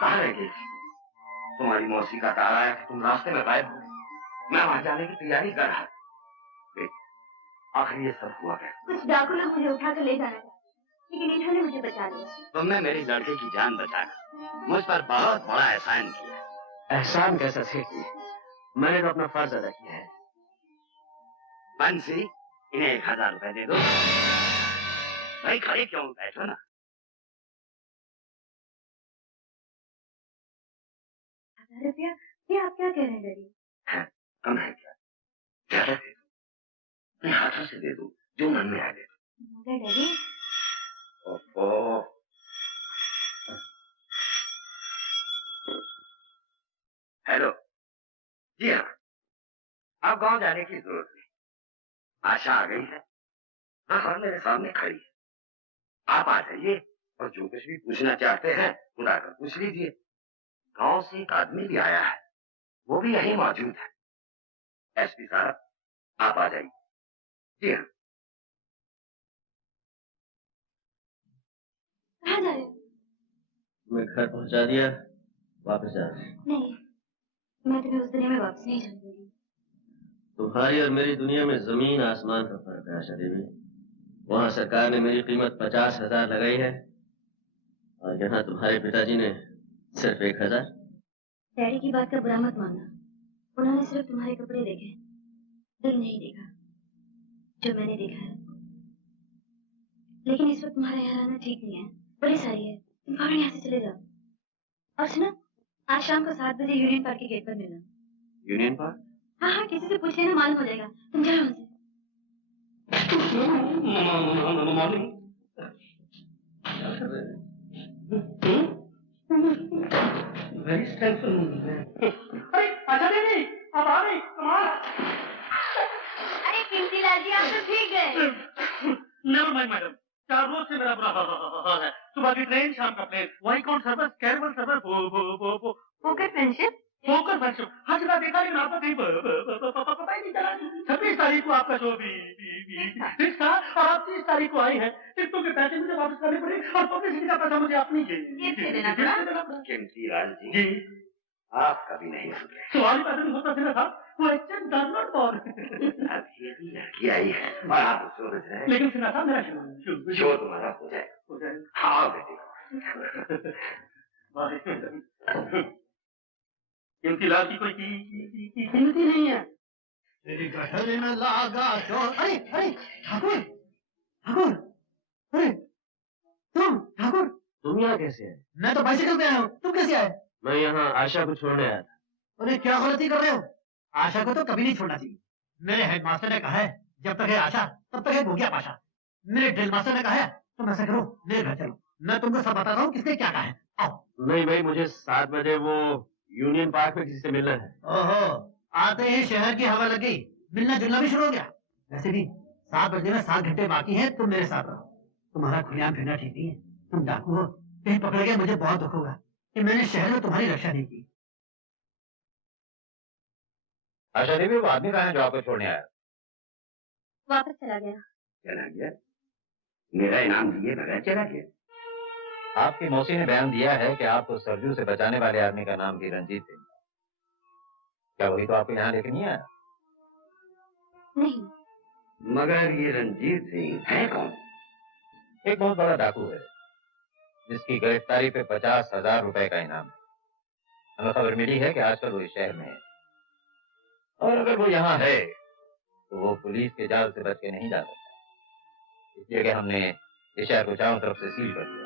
कहाँ रह गई? तुम्हारी मौसी का तार आया कि तुम रास्ते में गायब हो गए। मैं वहां जाने की तैयारी कर रहा था। आखिर ये सब हुआ क्या? कुछ डाकू लोग मुझे उठाकर ले जाना चाहते, लेकिन इन्होंने मुझे बचा लिया। तुमने मेरी लड़के की जान बचाकर मुझ पर बहुत बड़ा एहसान किया। एहसान कैसा सेठ जी? मैंने तो अपना फर्ज अदा किया है। बंसी, इन्हें 1000 रुपए दे दो। भाई खड़े क्यों बैठो ना। 1000 रुपया? ये आप क्या कह रहे हैं डैडी? कम है क्या? ज्यादा दे दो, अपने हाथों से दे दो, जो मन में आ दे दो। मगर डैडी, ओहो, हेलो, जी हाँ, आप गांव जाने की जरूरत नहीं। आशा आ गई है, हाँ मेरे सामने खड़ी है। आप आ जाइए और जो कुछ भी पूछना चाहते हैं खुदा कर पूछ लीजिए। गांव से एक आदमी भी आया है, वो भी यहीं मौजूद है। एसपी साहब, आप आ जाइए। जी हाँ। कहाँ जा रहे हो? मैं घर पहुंचा दिया, वापस जा। नहीं, मैं तुम्हें उस दुनिया में वापस नहीं जाने दूंगी। तुम्हारी और मेरी दुनिया में जमीन आसमान का फर्क है आशा देवी। वहाँ सरकार ने मेरी कीमत 50,000 लगाई है और यहाँ तुम्हारे पिताजी ने सिर्फ 1,000। डैडी की बात का बुरा मत मानना, उन्होंने सिर्फ तुम्हारे कपड़े देखे, दिल नहीं देखा जो मैंने देखा है। लेकिन इस वक्त तुम्हारा यहाँ रहना ठीक नहीं है, बड़ी सारी है, तुम फौरन यहाँ से चले जाओ। और सुनो, आज शाम को 7 बजे यूनियन पार्क के गेट पर मिलना। Union park? हाँ हाँ, किसी से पूछ लेना, मालूम हो जाएगा। तुम जाओ हमसे। Very stressful. अरे अच्छा नहीं, अब आ गई, कमाल। अरे कीमती लाल जी, आप तो ठीक गए। Never mind, madam. 4 रोज से मेरा बुरा हाल है। सुबह की ट्रेन, शाम का प्लेन, वही कौन service, Caravelle service, Fokker Friendship. Fokker Friendship. हर जगह देखा लेकिन आपको कहीं पता ही नहीं चला। 26 तारीख को आपका जो भी फिक्स था और आप 30 तारीख को आई है, टिकटों के पैसे मुझे वापस करने पड़े और पब्लिसिटी का पैसा मुझे अपनी कीमती लाल जी, आप कभी नहीं सुधरे। सवाल पैसे नहीं होता सिर्फ था, वो एक्चुअली डज नॉट फॉर। अभी लड़की आई है और आप सोच रहे हैं। लेकिन सुना था मेरा शो तुम्हारा हो जाए। हाँ बेटी। कीमती लाल की कोई कीमती नहीं है। तेरी गठरी में लागा चोर। अरे अरे ठाकुर ठाकुर, अरे ठाकुर तुम यहाँ कैसे हैं? मैं तो बाइसिकल पे आया हूँ, तुम कैसे आए? मैं यहाँ आशा को छोड़ने आया था। अरे क्या गलती कर रहे हो? आशा को तो कभी नहीं छोड़ना चाहिए। मेरे हेडमास्टर ने कहा है जब तक है आशा तब तक है भूखिया पाशा। मेरे ड्रिल मास्टर ने कहा है तुम ऐसा करो मेरे घर चलो, मैं तुमको सब बताता हूँ किसने क्या कहा है। आओ। नहीं भाई, मुझे 7 बजे वो यूनियन पार्क में किसी से मिलना है। ओहो, आते ही शहर की हवा लग गई, मिलना जुलना भी शुरू हो गया। वैसे भी 7 बजे में 7 घंटे बाकी हैं, तुम मेरे साथ रहो। तुम्हारा खुलेआम फिरना ठीक नहीं है, तुम डाकू हो, कहीं पकड़ गए मुझे बहुत दुख होगा कि मैंने शहर में तुम्हारी रक्षा नहीं की। आशा देवी, वो आदमी कहाँ है जो आपको छोड़ने आया? वापस चला गया। चला गया? मेरा इनाम दिए बगैर चला गया? आपकी मौसी ने बयान दिया है कि आपको सरजू से बचाने वाले आदमी का नाम भी रंजीत सिंह। क्या वही तो आपको यहाँ लेके नहीं आया? नहीं। मगर ये रंजीत सिंह है कौन? एक बहुत बड़ा डाकू है जिसकी गिरफ्तारी पे 50,000 रुपए का इनाम है। हमें खबर मिली है कि आजकल वो इस शहर में है, और अगर वो यहाँ है तो वो पुलिस के जाल से बच के नहीं जा सकता। इसलिए कि हमने इस शहर को चारों तरफ से सील कर दिया।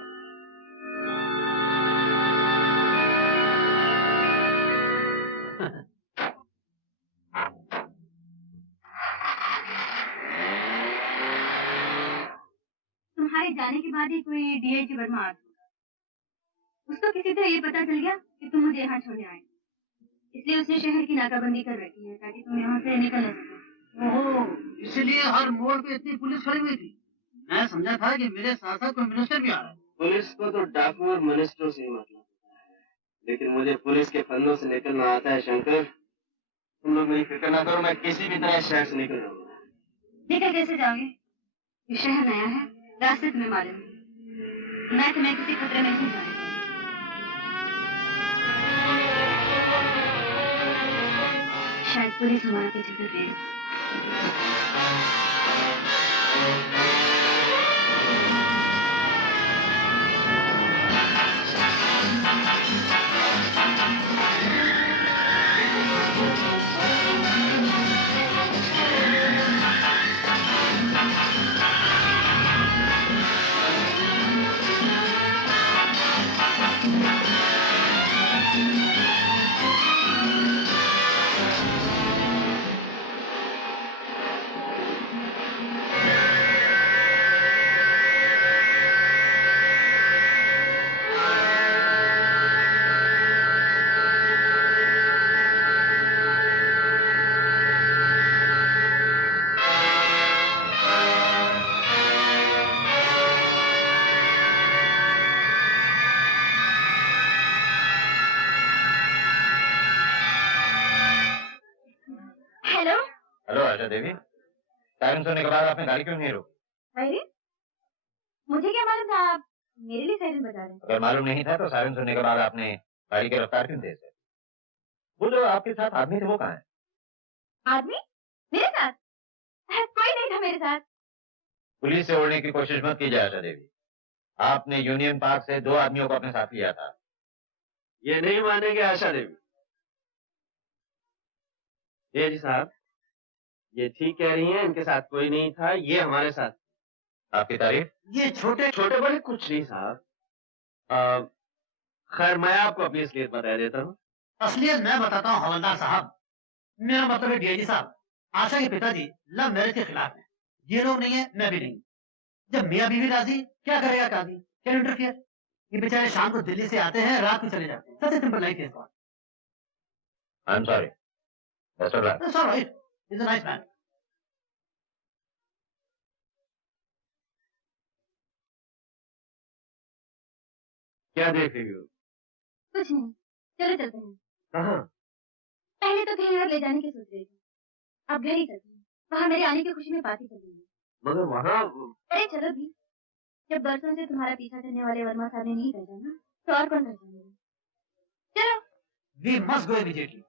तुम्हारे जाने के बाद ही कोई डीआईजी वर्मा आ गया। उसको किसी तरह ये पता चल गया कि तुम मुझे यहाँ छोड़ने आए, इसलिए उसने शहर की नाकाबंदी कर रखी है ताकि तुम यहाँ से निकल न सको। ओहो, इसलिए हर मोड़ पे इतनी पुलिस खड़ी हुई थी। मैं समझा था कि मेरे साथ साथ कोई मिनिस्टर भी आ रहा है। पुलिस को तो डाकू और मिनिस्टरों से ही मतलब है, लेकिन मुझे पुलिस के फंदों से निकलना आता है। शंकर, तुम लोग मेरी फिक्र ना करो, मैं किसी भी तरह शहर से निकल जाऊंगा। निकल कैसे जाओगे? ये शहर नया है, रास्ते तुम्हें मालूम है। मैं तुम्हें किसी खतरे में नहीं जाऊंगी। शायद पुलिस हमारा पीछे कर रही है। हेलो आशा देवी, सायरन सुनने के बाद आपने गाड़ी क्यों नहीं रोकी? अरे मुझे क्या मालूम था आप मेरे लिए सायरन बजा रहे हैं। अगर मालूम नहीं था तो सायरन सुनने के बाद आपने गाड़ी की रफ्तार क्यों तेज कर? वो जो आपके साथ आदमी थे वो कहाँ है? आदमी मेरे साथ? कोई नहीं था मेरे साथ। पुलिस से उड़ने की कोशिश मत कीजिए आशा देवी। आपने यूनियन पार्क से 2 आदमियों को अपने साथ लिया था। ये नहीं मानेंगे आशा देवी। ये जी साहब, ये ठीक कह रही हैं, इनके साथ कोई नहीं था, ये हमारे साथ। आपकी तारीफ? ये छोटे छोटे बड़े कुछ नहीं साहब। खैर मैं आपको अपनी असलियत बता देता हूँ। असलियत मैं बताता हूँ हवलदार साहब। मेरा मतलब है डीआईजी साहब, आशा के पिताजी लव मैरिज के खिलाफ हैं। ये लोग नहीं है, मैं भी नहीं। जब मियाँ बीवी राजी, क्या करेगा काजी? क्या इंटरफियर? ये बेचारे शाम को दिल्ली से आते हैं, रात को चले जाते हैं। सबसे सिंपल लाइफ है। I'm sorry. That's all right. That's all right. He's a nice man. क्या देख रही हो? कुछ नहीं, चलो चलते हैं। कहाँ? पहले तो कहीं और ले जाने की सोच रही थी, अब घर ही चलते हैं। वहाँ मेरे आने की खुशी में पार्टी करेंगे। मगर वहाँ अरे चलो भी, जब बरसों से तुम्हारा पीछा करने वाले वर्मा साहब ने नहीं पहचाना तो और कौन पहचानेगा? चलो। We must go immediately.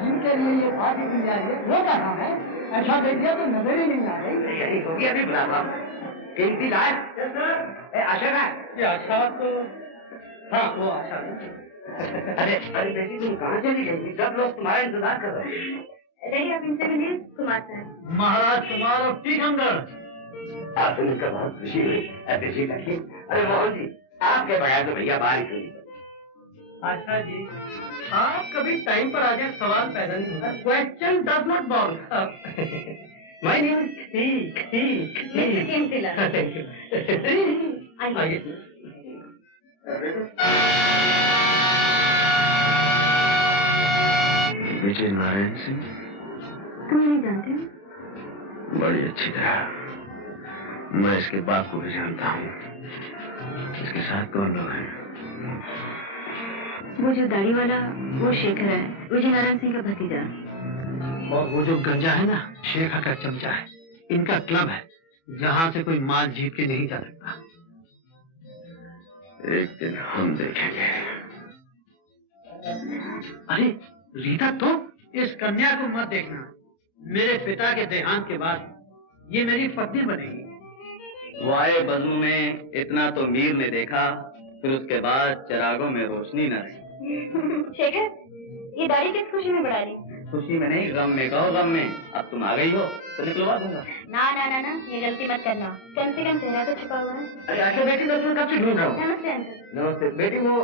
जिनके लिए ये पार्टी दी जा रही है वो कहाँ है? ऐसा देखिए तो नजर ही नहीं आ रही। यही होगी अभी बुलावा। कीमती लाल, आशा का? ये आशा तो हाँ वो आशा। अरे बेटी तुम कहाँ चली गई थी? सब लोग तुम्हारा इंतजार कर रहे हैं। रही आप इनसे मिलिए कुमार साहब। महाराज कुमार और टीकमगढ़। आपसे मिलकर बहुत खुशी हुई। बेटी लड़की, अरे मोहन जी, आपके बगैर तो भैया बाहर ही नहीं। आशा जी, आप कभी टाइम पर आ जाए सवाल पैदा नहीं होता। Question does not ball. My name ठीक मिस्टर केमतिला। आइए। विजय नारायण सिंह तुम नहीं जानते? बड़ी अच्छी तरह। मैं इसके बाप को भी जानता हूँ। इसके साथ कौन लोग हैं? वो जो दाढ़ी वाला वो शेखर है, विजय नारायण सिंह का भतीजा। और वो जो गंजा है ना, शेखर का चमचा है। इनका क्लब है जहाँ से कोई माल जीत के नहीं जा सकता। एक दिन हम देखेंगे। अरे रीता, तो इस कन्या को मत देखना। मेरे पिता के देहांत के बाद ये मेरी पत्नी बनेगी। वाए बजू में इतना तो मीर ने देखा, फिर उसके बाद चिरागों में रोशनी न रही। शेखर, ये दाढ़ी किस खुशी में बढ़ा रही? खुशी में नहीं, गम में। कहो गम में। अब तुम आ गई हो तो निकलवा दूंगा। ना ना ना ना, ये गलती मत करना। कम से कम चेहरा तो छुपा हुआ है। अरे आशा बेटी, मैं तुम्हें कब से ढूंढ रहा हूँ। नमस्ते अंकल। नमस्ते बेटी। वो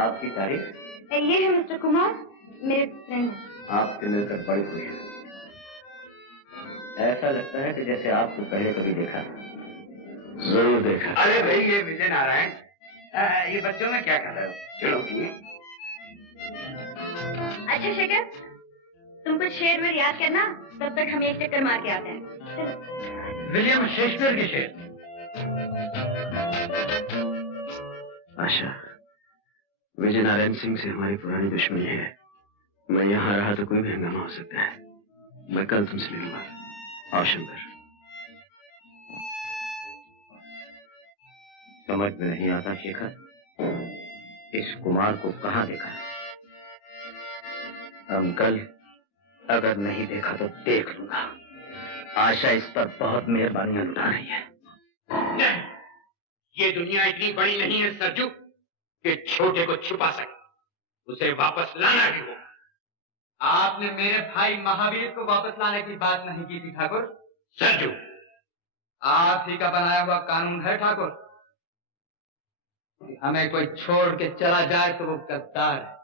आपकी तारीफ? ये है मिस्टर कुमार, मेरे फ्रेंड हैं। आपसे मिलकर बड़ी खुश है। ऐसा लगता है कि जैसे आपको पहले कभी देखा। जरूर देखा। अरे भाई, ये विजय नारायण, ये बच्चों में क्या कर रहे हो? चलो की। अच्छा शेखर, तुम कुछ शेर वेर याद करना, तब तक हम एक चक्कर मार के आते हैं। विलियम शेक्सपियर के शेर। आशा, विजय नारायण सिंह से हमारी पुरानी दुश्मनी है। मैं यहाँ रहा तो कोई भी हंगामा हो सकता है। मैं कल तुमसे मिलूंगा। आओ शंकर। समझ में नहीं आता शेखर, इस कुमार को कहाँ देखा? अंकल, अगर नहीं देखा तो देख लूंगा। आशा इस पर बहुत मेहरबानियां लुटा रही है। नहीं, ये दुनिया इतनी बड़ी नहीं है सरजू कि छोटे को छुपा सके। उसे वापस लाना भी हो। आपने मेरे भाई महावीर को वापस लाने की बात नहीं की थी ठाकुर। सरजू, आप ही का बनाया हुआ कानून है ठाकुर। हमें कोई छोड़ के चला जाए तो वो गद्दार है,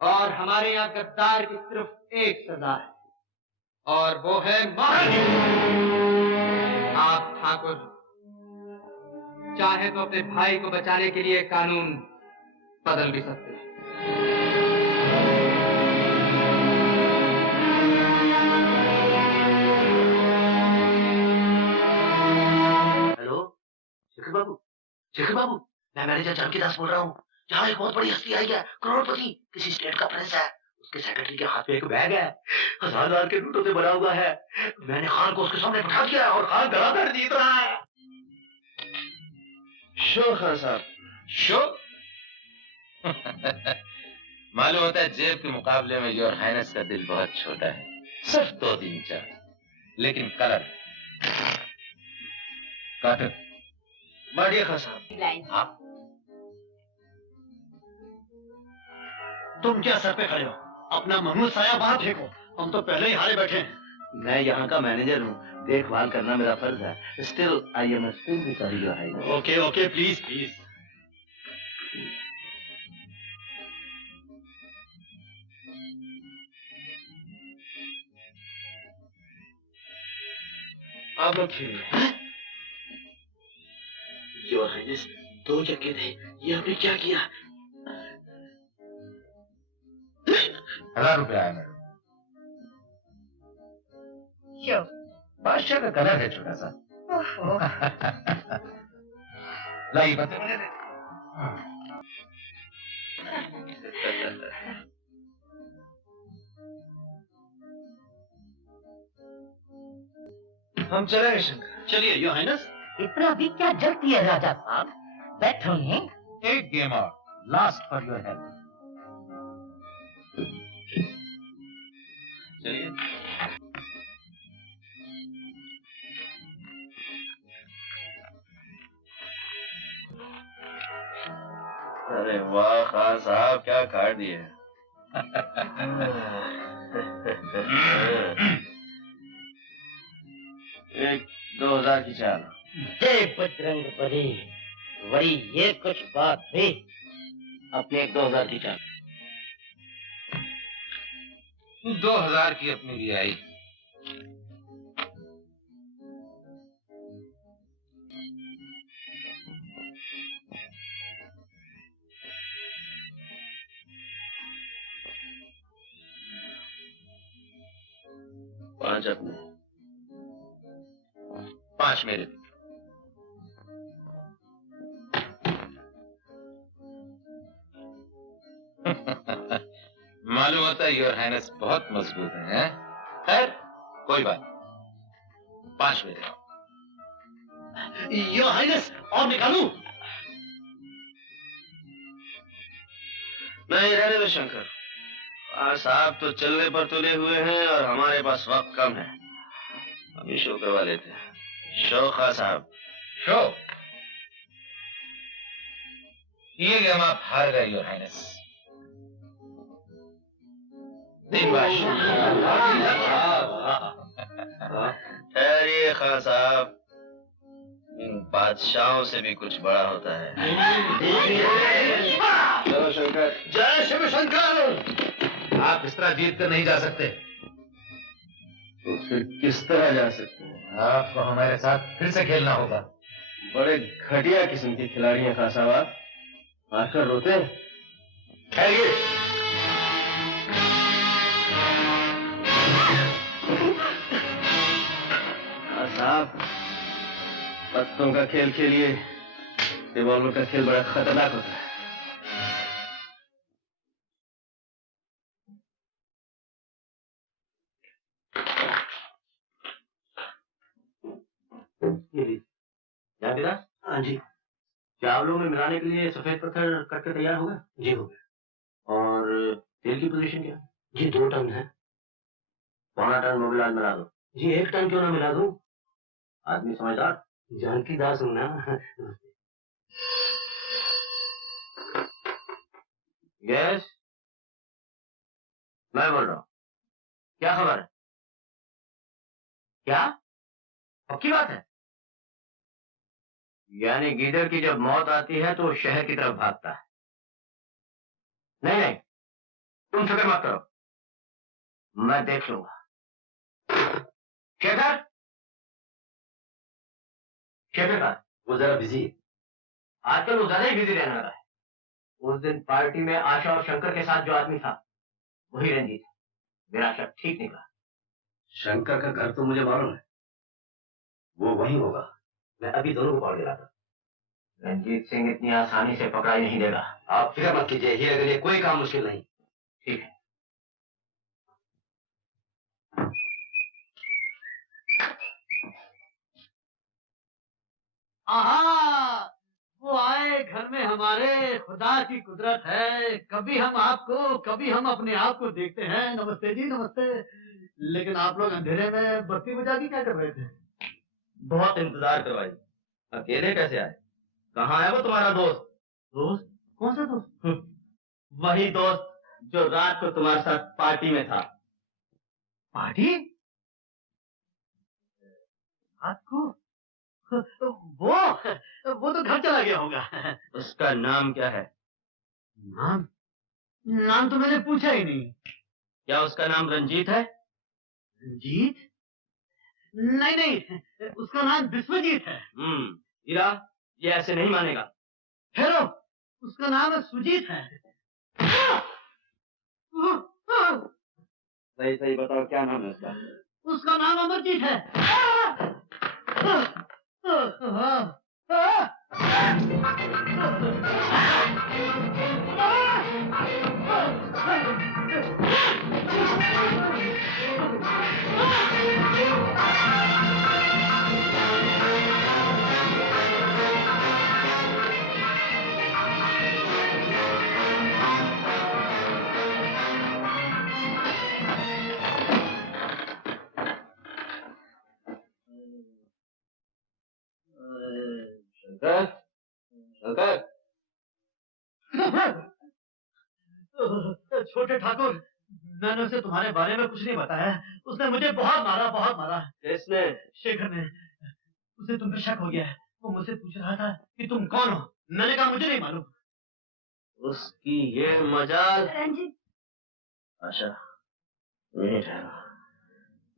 और हमारे यहाँ गद्दार की सिर्फ एक सजा है, और वो है मौत। आप ठाकुर चाहे तो अपने भाई को बचाने के लिए कानून बदल भी सकते हैं। हेलो शेखर बाबू। शेखर बाबू, मैं मैनेजर जानकी दास बोल रहा हूँ। यहाँ एक बहुत बड़ी हस्ती आई है, करोड़पति, किसी स्टेट का प्रिंस है। उसके सेक्रेटरी के हाथ में एक बैग है, 1000 के नोटों से भरा हुआ है। मैंने खान को उसके सामने बिठा दिया और खान धड़ाधड़ जीत रहा है। शो खान साहब, शो? मालूम होता है जेब के मुकाबले में योर हाइनेस का दिल बहुत छोटा है। सिर्फ 2-3 चार, लेकिन कलर कॉटन। बढ़िया खान साहब। हाँ, तुम क्या सर पे खड़े हो? अपना महमूद साया वहां फेंको। हम तो पहले ही हारे बैठे हैं। मैं यहाँ का मैनेजर हूँ, देखभाल करना मेरा फर्ज है। Still I am extremely sorry your highness. Okay okay, please please. आप लोग खेलिए। योर हाइनेस, 2 चक्के थे, ये हमने क्या किया? 1000 रुपया है मैडम। क्यों? बादशाह का कलर है छोटा सा। लाई बता मुझे दे। हम चलेंगे शंकर। चलिए योर हाइनेस। इतना भी क्या जल्दी है राजा साहब, बैठिए। एक गेम और, लास्ट फॉर योर हेल्प। चलिए। अरे वाह खान साहब, क्या काट दिए। एक 2000 की चाल। जय बजरंग बली। वही ये कुछ बात हुई। अपने एक 2000 की चाल। 2000 की अपनी भी आई। पांच अपने। 5 मेरे। मालूम होता है योर हाइनेस बहुत मजबूत है। खैर कोई बात, 5 मेरे। योर हाइनेस और निकालूं? नहीं, रहने दो शंकर। साहब तो चलने पर तुले हुए हैं और हमारे पास वक्त कम है। हम ही शो करवा लेते हैं। शो खान साहब। शो? ये गेम आप हार गए योर हाइनेस। ठहरिए खान साहब, इन बादशाहों से भी कुछ बड़ा होता है। चलो शंकर। जय शिव शंकर। आप इस तरह जीत कर नहीं जा सकते। तो फिर किस तरह जा सकते हैं? आपको हमारे साथ फिर से खेलना होगा। बड़े घटिया किस्म के खिलाड़ी हैं खान साहब आप, आकर रोते हैं। ठहरिए। खान साहब, पत्तों का खेल खेलिए, रिवॉल्वर का खेल बड़ा खतरनाक होता है। जावेदास। हाँ जी। चावलों में मिलाने के लिए सफेद पत्थर कट तैयार हो गया? जी हो गया। और तेल की पोजीशन क्या है? जी 2 टन है। 1.25 टन मोबिलाज मिला दो। जी 1 टन क्यों ना मिला दूं? आदमी समझदार। जानकी दास हूं ना। यस, मैं बोल रहा हूँ। क्या खबर है? क्या पक्की बात है? यानी गीदड़ की जब मौत आती है तो वो शहर की तरफ भागता है। नहीं नहीं, तुम फिक्र मत करो, मैं देख लूंगा। शेखर, शेखर का वो जरा बिजी है आजकल। वो ज्यादा ही बिजी रहने लगा है। उस दिन पार्टी में आशा और शंकर के साथ जो आदमी था वही रंजीत है। मेरा शक ठीक निकला। शंकर का घर तो मुझे मालूम है, वो वहीं होगा। मैं अभी दोनों को पकड़ के लाता। रंजीत सिंह इतनी आसानी से पकड़ाई नहीं देगा। आप फिक्र मत कीजिए, हीरे के लिए कोई काम मुश्किल नहीं। ठीक है। आहा, वो आए घर में हमारे, खुदा की कुदरत है। कभी हम आपको, कभी हम अपने आप को देखते हैं। नमस्ते जी, नमस्ते। लेकिन आप लोग अंधेरे में बत्ती बुझा के क्या कर रहे थे? बहुत इंतजार करवाई, अकेले कैसे आए? कहाँ है वो तुम्हारा दोस्त? दोस्त? कौन सा दोस्त? वही दोस्त जो रात को तुम्हारे साथ पार्टी में था। पार्टी? रात को? वो तो घर चला गया होगा। उसका नाम क्या है? नाम? नाम तो मैंने पूछा ही नहीं। क्या उसका नाम रंजीत है? रंजीत? नहीं नहीं, उसका नाम विश्वजीत है। हीरा, ये ऐसे नहीं मानेगा। हेलो, उसका नाम सुजीत है। सही सही बताओ, क्या नाम है उसका? उसका नाम अमरजीत है। शंकर, शंकर। छोटे ठाकुर, मैंने उसे तुम्हारे बारे में कुछ नहीं बताया। उसने मुझे बहुत मारा, बहुत मारा। किसने? शेखर ने। उसे तुम पे शक हो गया है। वो मुझसे पूछ रहा था कि तुम कौन हो। मैंने कहा मुझे नहीं मालूम। उसकी ये मजाल। रंजित। आशा, यहीं ठहरो।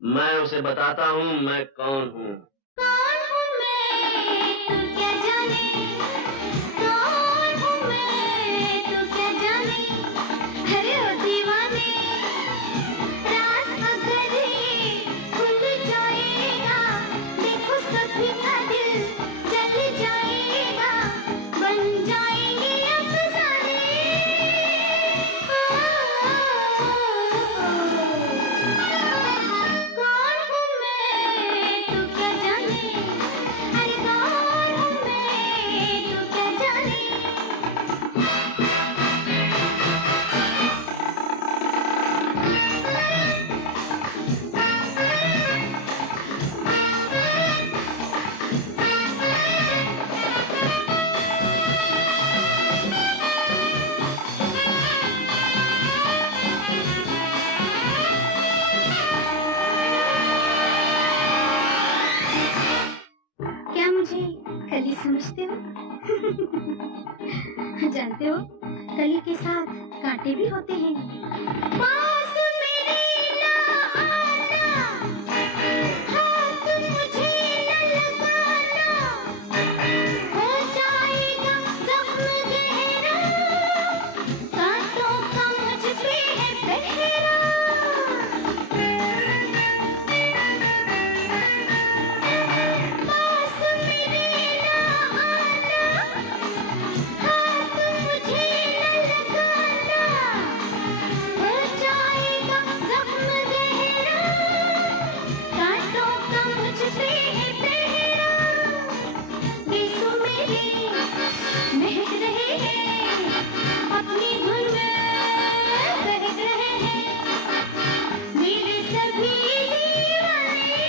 मैं उसे बताता हूँ मैं कौन हूँ। कौन हूँ मैं तू क्या जाने, कौन हूँ मैं तू क्या जाने, अरे ओ दीवाने राज अगर खुल जाएगा, देखो सभी का दिल जल जाएगा, बन जाएंगे अफसाने। कौन हूँ मैं तू क्या जाने, अरे कौन हूँ मैं तू क्या जाने। क्या मुझे कली समझते हो? जानते हो कली के साथ कांटे भी होते हैं। पास मेरे ना आना, हाथ मुझे न लगाना, हो जाएगा जख्म गहरा, कांटों का मुझ पे है पहरा। पास मेरे ना आना, हाथ मुझे न लगाना, हो जाएगा जख्म गहरा, कांटों का मुझ पे है पहरा। बेसुमेरे महक रहे हैं, अपनी धुन में बहक रहे हैं, मेरे सभी दीवाने।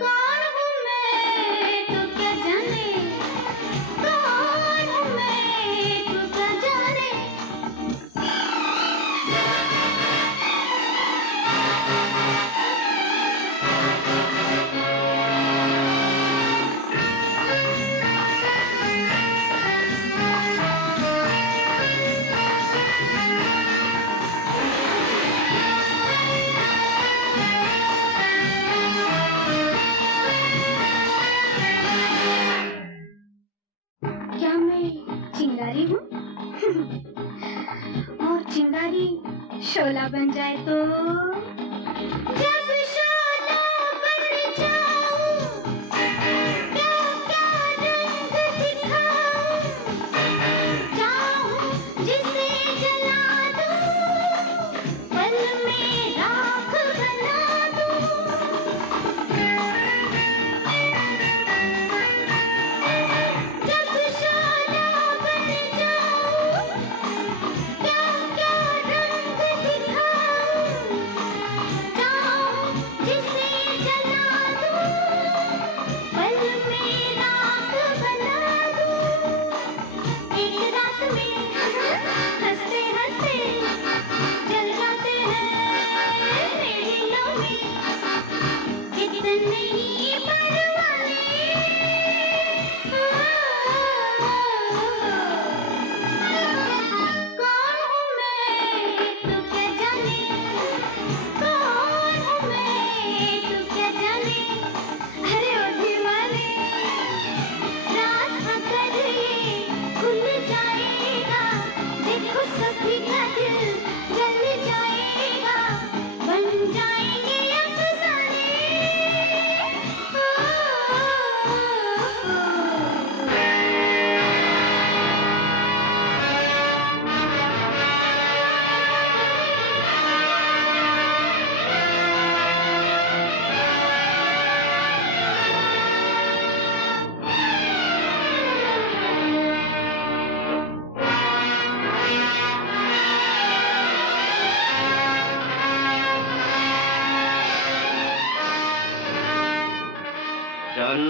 कौन हूँ मैं तू क्या जाने, कौन हूँ मैं तू क्या जाने। क्या मैं चिंगारी हूँ? और चिंगारी शोला बन जाए तो? जब शोला बन जाऊं, क्या क्या रंग दिखाऊं, चाहूं जिसे जला दूं, पल में राख बना दूं। जब शोला बन जाऊं, क्या क्या रंग दिखाऊं, चाहूं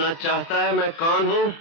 जानना चाहता है मैं कौन हूँ?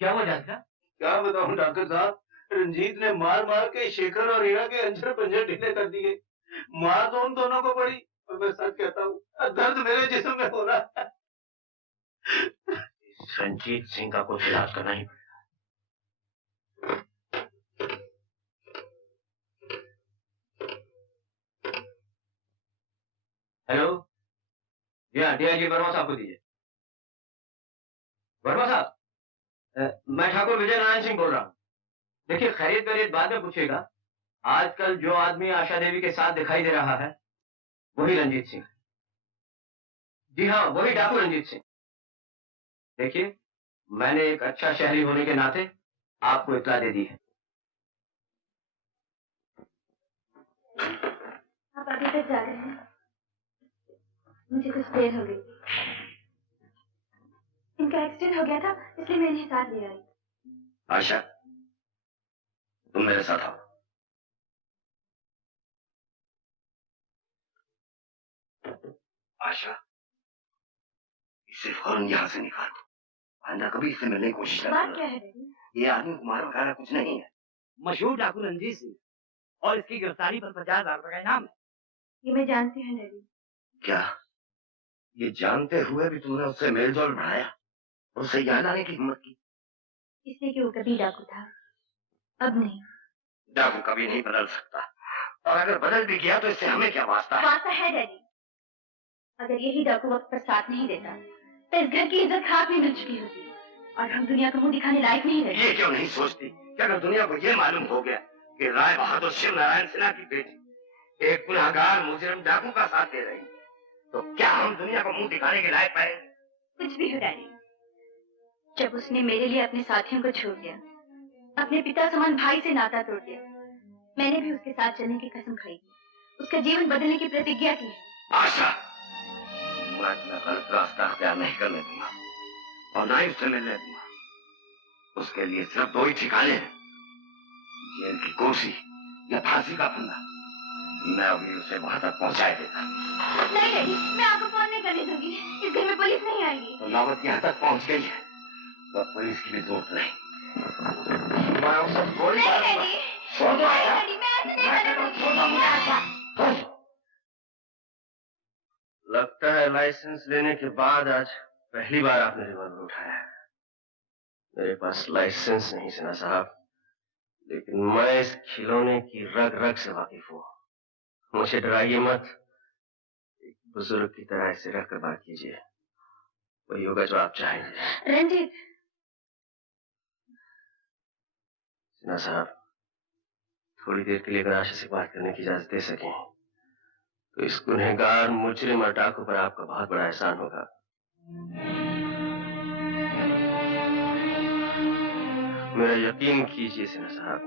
क्या हुआ जानता? क्या बताऊं डॉक्टर साहब, रंजीत ने मार मार के शेखर और हीरा के अंजर पंजर ढीले कर दिए। मार तो उन दोनों को पड़ी, और मैं सच कहता हूँ दर्द मेरे जिस्म में हो रहा है। रंजीत सिंह का कुछ इलाज करना ही पड़ेगा। हेलो, जी हाँ, डीआईजी वर्मा साहब को दीजिए। वर्मा साहब, मैं ठाकुर विजय नारायण सिंह बोल रहा हूँ। देखिए, खैरियत वैरियत बाद में पूछिएगा। आजकल जो आदमी आशा देवी के साथ दिखाई दे रहा है वही रंजीत सिंह। जी हाँ, वही डाकू रंजीत सिंह। देखिए, मैंने एक अच्छा शहरी होने के नाते आपको इत्तला दे दी है। आप अभी तक जा रहे हैं? मुझे कुछ देर हो गई। इनका एक्सीडेंट हो गया था, इसलिए मैं इन्हें साथ ले आई। आशा, तुम मेरे साथ आओ। आशा, इसे फौरन यहाँ से निकालो। आंदा कभी इससे मिलने की कोशिश न बात क्या है डैडी? ये आदमी कुमार वगैरह कुछ नहीं है। मशहूर डाकू रंजीत सिंह, और इसकी गिरफ्तारी पर 50,000 रुपए का इनाम है। ये मैं जानती हूँ डैडी। क्या ये जानते हुए भी तुमने उससे मेलजोल बढ़ाया, उससे यहाँ लाने की हिम्मत की? इसलिए कि वो कभी डाकू था, अब नहीं। डाकू कभी नहीं बदल सकता, और अगर बदल भी गया तो इससे हमें क्या वास्ता है? वास्ता है डैडी। अगर यही डाकू वक्त पर साथ नहीं देता तो इस घर की इज्जत खाक में मिल चुकी होती, और हम दुनिया को मुंह दिखाने लायक नहीं रहते। ये क्यों नहीं सोचती कि अगर दुनिया को ये मालूम हो गया कि राय बहादुर शिव नारायण सिन्हा की बेटी एक गुनहगार मुजरिम डाकू का साथ दे रही, तो क्या हम दुनिया को मुंह दिखाने के लायक पाए? कुछ भी हो डैडी, जब उसने मेरे लिए अपने साथियों को छोड़ दिया, अपने पिता समान भाई से नाता तोड़ दिया, मैंने भी उसके साथ चलने की कसम खाई, उसका जीवन बदलने की प्रतिज्ञा की है। आशा, मैं अपना गलत रास्ता अख्तियार नहीं करने दूंगा, और ना ही उससे मिलने दूंगा। उसके लिए सिर्फ दो ही ठिकाने हैं, जेल की कुर्सी या फांसी का फंदा। मैं अभी उसे वहां तक पहुंचाए देता। नहीं डैडी, मैं आपको फोन नहीं करने दूंगी। इस घर में पुलिस नहीं आएगी। तो नौबत यहाँ तक पहुंच गई है तो पुलिस की भी जरूरत नहीं। मैं उसे गोली मार दूंगा। छोड़ दो आशा। लगता है लाइसेंस लेने के बाद आज पहली बार आपने रिवॉल्वर उठाया है। मेरे पास लाइसेंस नहीं सिन्हा साहब, लेकिन मैं इस खिलौने की रग रग से वाकिफ हूँ। मुझे डराइए मत, एक बुजुर्ग की तरह ऐसे रहकर बात कीजिए, वही होगा जो आप चाहेंगे। रंजीत। सिन्हा साहब, थोड़ी देर के लिए अगर आशा से बात करने की इजाजत दे सकें तो इस गुनहगार मुजरिम और डाकू पर आपका बहुत बड़ा एहसान होगा। मेरा यकीन कीजिए सिन्हा साहब,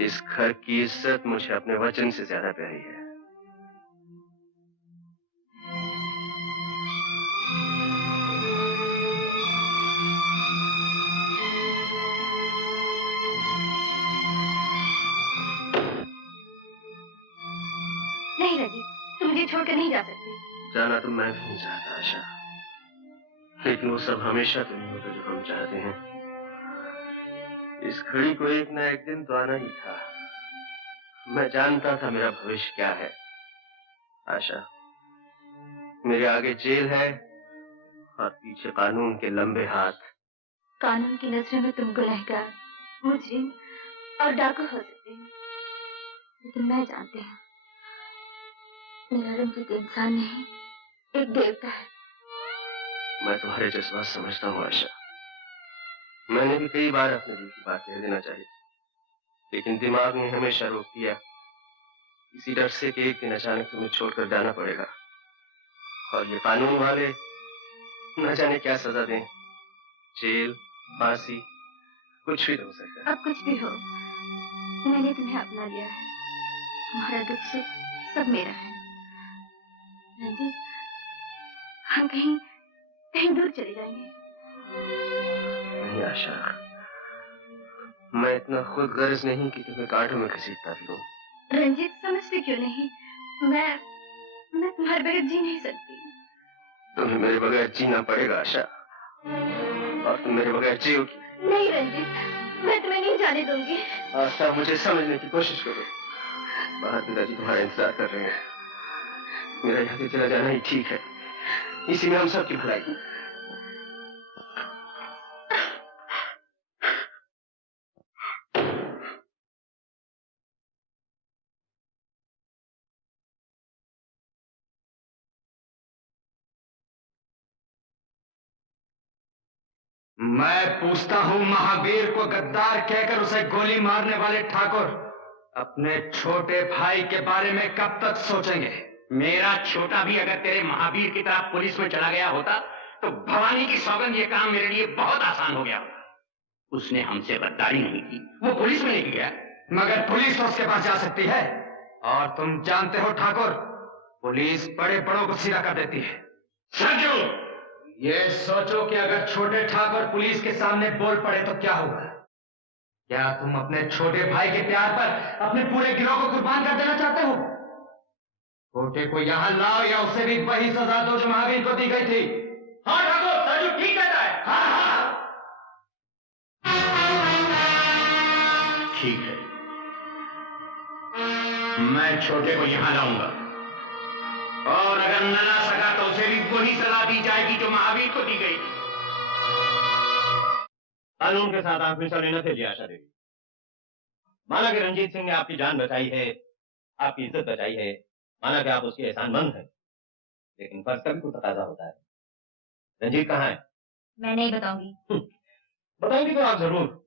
इस घर की इज्जत मुझे अपने वचन से ज्यादा प्यारी है। नहीं रंजीत, तुम मुझे छोड़कर नहीं जा सकते। जाना तो मैं भी नहीं चाहता आशा, लेकिन वो सब हमेशा तो नहीं होता जो हम चाहते हैं। इस घड़ी को एक ना एक दिन तो आना ही था। मैं जानता था मेरा भविष्य क्या है। आशा, मेरे आगे जेल है और पीछे कानून के लंबे हाथ। कानून की नजरों में तुम गुनहगार, मुजरिम और डाकू हो सकते हो, लेकिन मैं जानती हूँ मेरा रंजीत इंसान नहीं, एक देवता है। मैं तुम्हारे जज्बात समझता हूँ आशा। मैंने भी कई बार अपने दिल की बात कह देना चाहिए, लेकिन दिमाग ने हमेशा रोक दिया, इसी डर से कि एक दिन अचानक तुम्हें छोड़कर जाना पड़ेगा और ये कानून वाले न जाने क्या सजा दें, जेल, फांसी, कुछ भी हो सकता है। अब कुछ भी हो, मैंने तुम्हें अपना लिया है। तुम्हारा दुख सुख सब मेरा है रंजीत। हम कहीं कहीं दूर चले जाएंगे। नहीं आशा, मैं इतना खुद गर्ज नहीं कि तुम्हें कांटों में घसीटता फिरूं। रंजीत समझते क्यों नहीं? मैं तुम्हारे बगैर जी नहीं सकती। तुम्हें मेरे बगैर जीना पड़ेगा आशा, और तुम मेरे बगैर जियोगी। नहीं रंजीत, मैं तुम्हें नहीं जाने दूंगी। आशा, मुझे समझने की कोशिश करो। बाहर पिताजी तुम्हारा इंतजार कर रहे हैं। मेरा यहाँ से चला जाना ही ठीक है, इसी में हम सबकी भलाई। मैं पूछता हूं, महावीर को गद्दार कहकर उसे गोली मारने वाले ठाकुर अपने छोटे भाई के बारे में कब तक सोचेंगे? मेरा छोटा भी अगर तेरे महावीर की तरह पुलिस में चला गया होता तो भवानी की सौगंध ये काम मेरे लिए बहुत आसान हो गया होता। उसने हमसे गद्दारी नहीं की, वो पुलिस में नहीं गया। मगर पुलिस तो उसके पास जा सकती है, और तुम जानते हो ठाकुर, पुलिस बड़े बड़ों को सीधा कर देती है। सरजू, ये सोचो कि अगर छोटे ठाकुर पुलिस के सामने बोल पड़े तो क्या होगा? क्या तुम अपने छोटे भाई के प्यार पर अपने पूरे गिरोह को कुर्बान कर देना चाहते हो? छोटे को यहां लाओ या उसे भी वही सजा दो जो महावीर को दी गई थी। हाँ ठाकुर, सरजू ठीक कहता है। हाँ हाँ ठीक है, मैं छोटे को यहां लाऊंगा, और अगर न ला सका तो उसे भी वही सजा दी जाएगी जो महावीर को दी गई। कानून के साथ आप मिसाल लेना थे आशा देवी। माना कि रंजीत सिंह ने आपकी जान बचाई है, आपकी इज्जत बचाई है, माना कि आप उसके एहसानमंद हैं, लेकिन फर्ज का भी कुछ तकाजा होता है। रंजीत कहाँ है? मैं नहीं बताऊंगी। बताएंगी तो आप जरूर।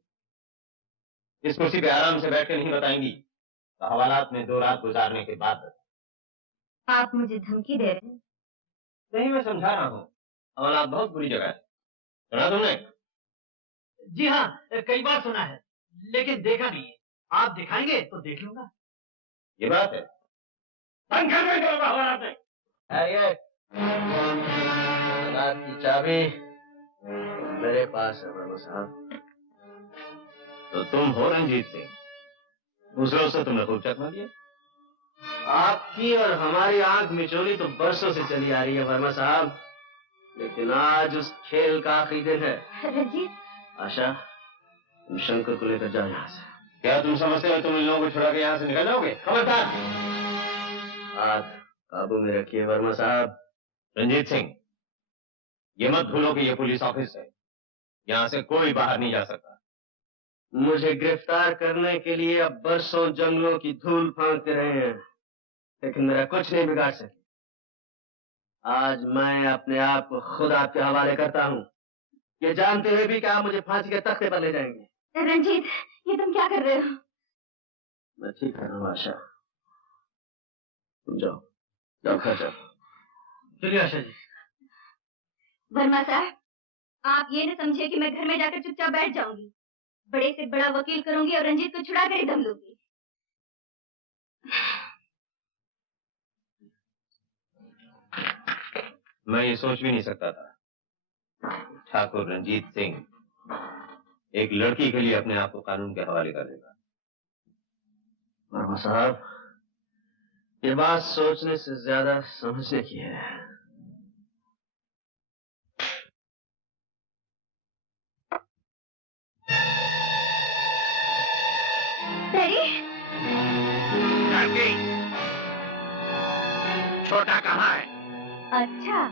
इस कुर्सी पे आराम से बैठ के नहीं बताएंगी तो हवालात में 2 रात गुजारने के बाद। आप मुझे धमकी दे रहे हैं? नहीं, मैं समझा रहा हूँ, हवालात बहुत बुरी जगह है। सुना तुमने? जी हाँ, कई बार सुना है, लेकिन देखा नहीं है। आप दिखाएंगे तो देख लूंगा। ये बात है। बंद कर दो हवालात में। रात की चाबी मेरे पास है वर्मा साहब। तो तुम हो रंजीत सिंह? दूसरों से तुमने खूब चकमा दिया। आपकी और हमारी आंख मिचोली तो बरसों से चली आ रही है वर्मा साहब, लेकिन आज उस खेल का आखिरी दिन है। रंजीत, आशा, तुम शंकर को लेकर जाओ यहाँ से। क्या तुम समझते हो तुम इन लोगों को छुड़ा के यहाँ से निकल जाओगे? खबरदार! हाथ काबू में रखिए वर्मा साहब। रंजीत सिंह, ये मत भूलो कि ये पुलिस ऑफिस है, यहाँ से कोई बाहर नहीं जा सकता। मुझे गिरफ्तार करने के लिए अब बरसों जंगलों की धूल फांकते रहे हैं, लेकिन मेरा कुछ नहीं बिगाड़ सके। आज मैं अपने आप को खुद आपके हवाले करता हूँ, ये जानते हुए भी कि आप मुझे फांसी के तख्ते पर ले जाएंगे। रंजीत, ये तुम क्या कर रहे हो? मैं ठीक कर रहा हूँ आशा, तुम जाओ। जाओ घर जाओ। चलिए आशा जी। वर्मा साहब, आप ये न समझे कि मैं घर में जाकर चुपचाप बैठ जाऊंगी। बड़े से बड़ा वकील करूंगी और रंजीत को छुड़ा कर ही दम लूंगी। मैं ये सोच भी नहीं सकता था ठाकुर रंजीत सिंह एक लड़की के लिए अपने आप को कानून के हवाले कर देगा। वर्मा साहब, ये बात सोचने से ज्यादा समझने की है। डैडी, छोटा कहाँ है? अच्छा,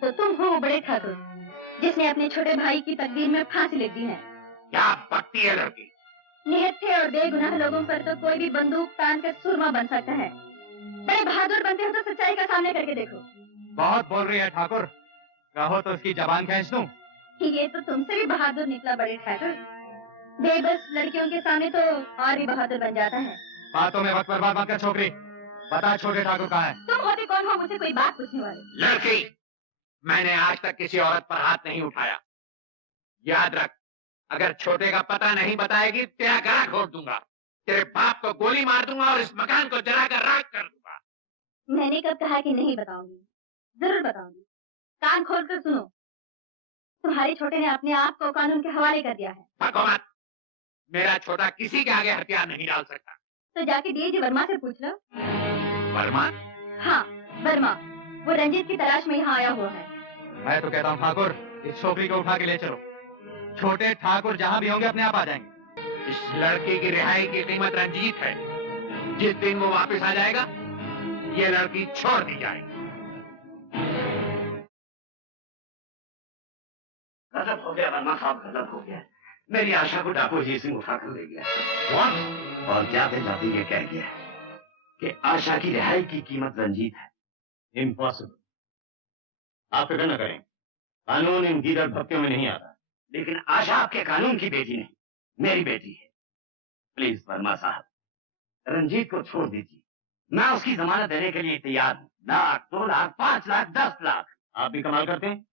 तो तुम हो बड़े ठाकुर जिसने अपने छोटे भाई की तकदीर में फांसी लिख दी है। क्या बकती है लड़की? निहत्थे और बेगुनाह लोगों पर तो कोई भी बंदूक तान कर सुरमा बन सकता है। बड़े बहादुर बनते हो तो सच्चाई का सामने करके देखो। बहुत बोल रही है ठाकुर, कहो तो उसकी जबान खींच दूं। ये तो तुमसे भी बहादुर निकला बड़े ठाकुर। बेबस लड़कियों के सामने तो और भी बहादुर बन जाता है। बातों में वक्त बर्बाद मत कर छोकरी, बता छोटे ठाकुर कहाँ है? तुम होते कौन हो मुझसे कोई बात पूछने वाले? लड़की, मैंने आज तक किसी औरत पर हाथ नहीं उठाया। याद रख, अगर छोटे का पता नहीं बताएगी तेरा गला घोट दूंगा, तेरे बाप को गोली मार दूंगा और इस मकान को जलाकर राख कर दूंगा। मैंने कब कहा कि नहीं बताऊंगी? जरूर बताऊंगी। कान खोलकर सुनो, तुम्हारे छोटे ने अपने आप को कानून के हवाले कर दिया है। भगो मत, मेरा छोटा किसी के आगे हथियार नहीं डाल सकता। तो जाके डीआईजी वर्मा से पूछ लो। वर्मा? हाँ, वर्मा। वो रंजीत की तलाश में यहाँ आया हुआ है। मैं तो कहता हूँ ठाकुर, इस छोकरी को उठा के ले चलो। छोटे ठाकुर जहाँ भी होंगे अपने आप आ जाएंगे। इस लड़की की रिहाई की कीमत रंजीत है। जिस दिन वो वापस आ जाएगा, ये लड़की छोड़ दी जाएगी। गजब हो गया वर्मा साहब, गजब हो गया। मेरी आशा को डाकू अजीत सिंह उठा कर ले गया। और जाते जाते ये कह गया कि आशा की रिहाई की कीमत रंजीत है। इम्पॉसिबल। आप फिक्र न करें, कानून इन गीदड़ भक्तियों में नहीं आता। लेकिन आशा आपके कानून की बेटी नहीं, मेरी बेटी है। प्लीज वर्मा साहब, रंजीत को छोड़ दीजिए। मैं उसकी जमानत देने के लिए तैयार हूँ। 1 लाख, 2 लाख, 5 लाख, 10 लाख। आप भी कमाल करते हैं।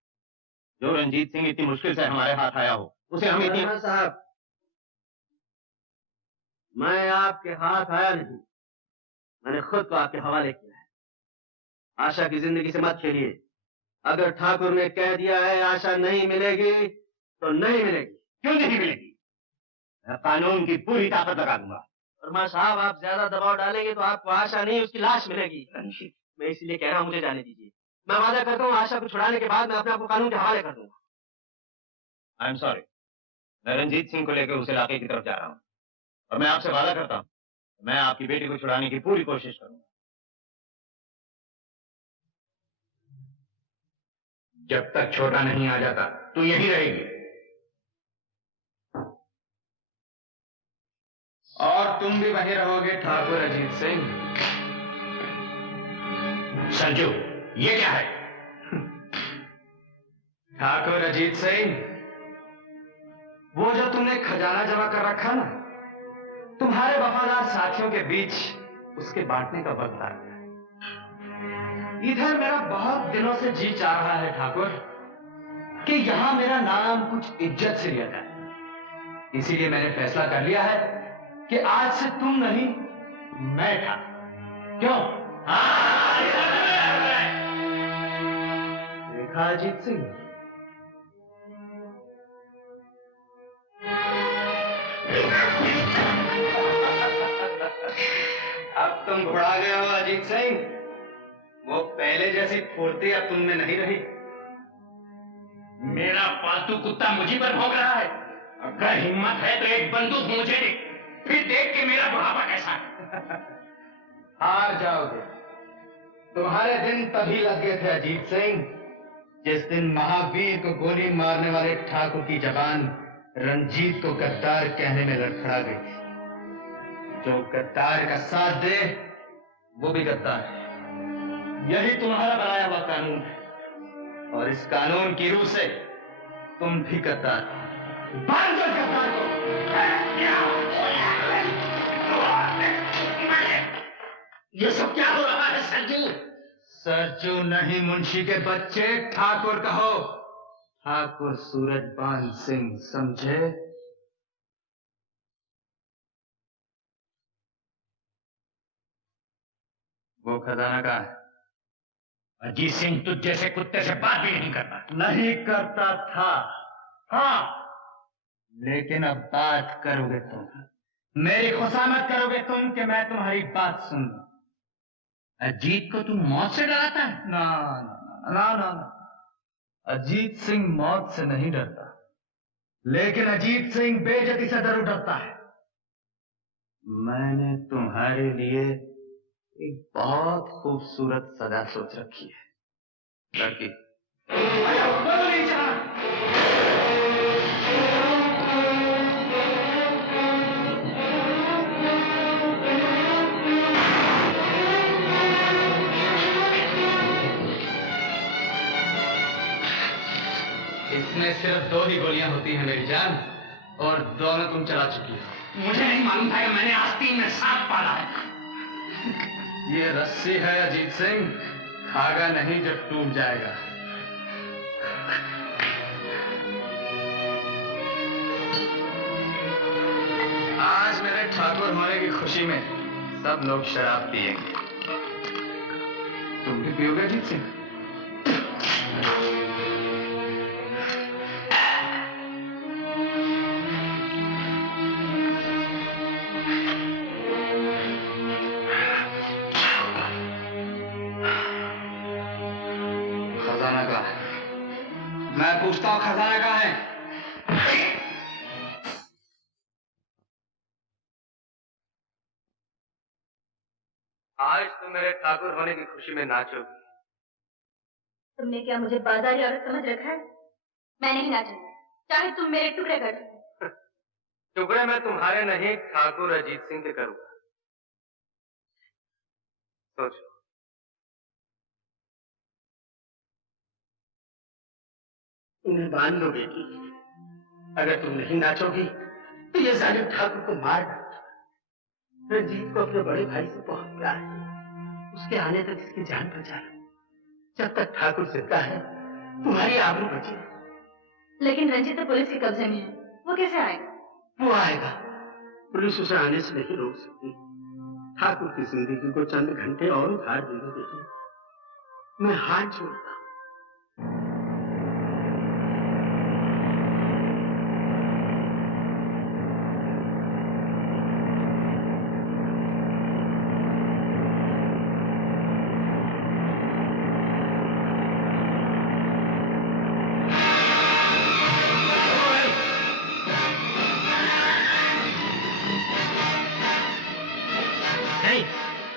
जो रंजीत सिंह इतनी मुश्किल से हमारे हाथ आया हो, उसे हम इतनी... वर्मा साहब, मैं आपके हाथ आया नहीं, मैंने खुद को आपके हवाले किया है। आशा की जिंदगी से मत खेलिए। अगर ठाकुर ने कह दिया है आशा नहीं मिलेगी तो नहीं मिलेगी। क्यों नहीं मिलेगी? मैं कानून की पूरी ताकत लगा दूंगा। वर्मा साहब, आप ज्यादा दबाव डालेंगे तो आपको आशा नहीं उसकी लाश मिलेगी। मैं इसीलिए कह रहा हूँ, मुझे जाने दीजिए। मैं वादा करता हूँ आशा को छुड़ाने के बाद मैं अपने आप को कानून के हवाले कर दूंगा। आई एम सॉरी, मैं रंजीत सिंह को लेकर उस इलाके की तरफ जा रहा हूँ और मैं आपसे वादा करता हूँ मैं आपकी बेटी को छुड़ाने की पूरी कोशिश करूंगा। जब तक छोटा नहीं आ जाता तू यही रहेगी। और तुम भी वहीं रहोगे ठाकुर अजीत सिंह। संजू, ये क्या है? ठाकुर अजीत सिंह, वो जो तुमने खजाना जमा कर रखा ना, तुम्हारे वफादार साथियों के बीच उसके बांटने का वक्त आ गया। इधर मेरा बहुत दिनों से जी चाह रहा है ठाकुर कि यहां मेरा नाम कुछ इज्जत से लिया जाए। इसीलिए मैंने फैसला कर लिया है कि आज से तुम नहीं, मैं ठाकुर। क्यों? देखा अजीत सिंह, अब तुम घुड़ा गए हो अजीत सिंह। वो पहले जैसी फुर्ती अब तुम में नहीं रही। मेरा पालतू कुत्ता मुझी पर भौंक रहा है। अगर हिम्मत है तो एक बंदूक मुझे दे, फिर देख के मेरा बुढ़ापा कैसा है। हार जाओगे। तुम्हारे दिन तभी लग गए थे अजीत सिंह, जिस दिन महावीर को गोली मारने वाले ठाकुर की जबान रंजीत को गद्दार कहने में लड़खड़ा गई। जो गद्दार का साथ दे वो भी गद्दार है। यही तुम्हारा बनाया हुआ कानून है और इस कानून की रूह से तुम भी गद्दार हो। बांध दो गद्दार को। ये सब क्या हो रहा है संजू? सरजू नहीं, मुंशी के बच्चे, ठाकुर कहो। ठाकुर सूरजबान सिंह, समझे? वो खजाना कहाँ है? अजीत सिंह तुझ जैसे कुत्ते से बात भी नहीं करता। नहीं करता था, हाँ, लेकिन अब बात करोगे तुम। मेरी खुशामद करोगे तुम कि मैं तुम्हारी बात सुन लूं। अजीत को तू मौत से डराता है? ना ना ना ना ना, अजीत सिंह मौत से नहीं डरता, लेकिन अजीत सिंह बेइज्जती से जरूर डरता है। मैंने तुम्हारे लिए एक बहुत खूबसूरत सजा सोच रखी है। लड़की नहीं चला। इसमें सिर्फ 2 ही गोलियां होती हैं मेरी जान, और दोनों तुम चला चुकी हो। मुझे नहीं मालूम था कि मैंने आस्तीन में सांप पाला है। ये रस्सी है अजीत सिंह, धागा नहीं जो टूट जाएगा। आज मेरे ठाकुर होने की खुशी में सब लोग शराब पिएंगे। तुम भी पियोगे अजीत सिंह? खजाना कहाँ है? मैं पूछता हूँ, खजाना कहाँ है? आज तुम मेरे ठाकुर होने की खुशी में नाचोगी। तुमने क्या मुझे बाजारी औरत समझ रखा है? मैं नहीं नाचूंगी, चाहे तुम मेरे टुकड़े कर दो। टुकड़े मैं तुम्हारे नहीं, ठाकुर अजीत सिंह के करूंगा। सोचो। उन्हें मान लो बेटी, अगर तुम नहीं नाचोगी तो ये जालिम ठाकुर को मार डालो। रंजीत को अपने बड़े भाई से बहुत प्यार है, उसके आने तक इसकी जान बचा लो। जब तक ठाकुर जिंदा है तुम्हारी आबरू बची है। लेकिन रंजीत तो पुलिस के कब्जे में है, वो कैसे आएगा? वो आएगा, पुलिस उसे आने से नहीं रोक सकती। ठाकुर की जिंदगी को चंद घंटे और उधार दे दो बेटी, मैं हाथ जोड़ता हूं।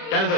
चल दो।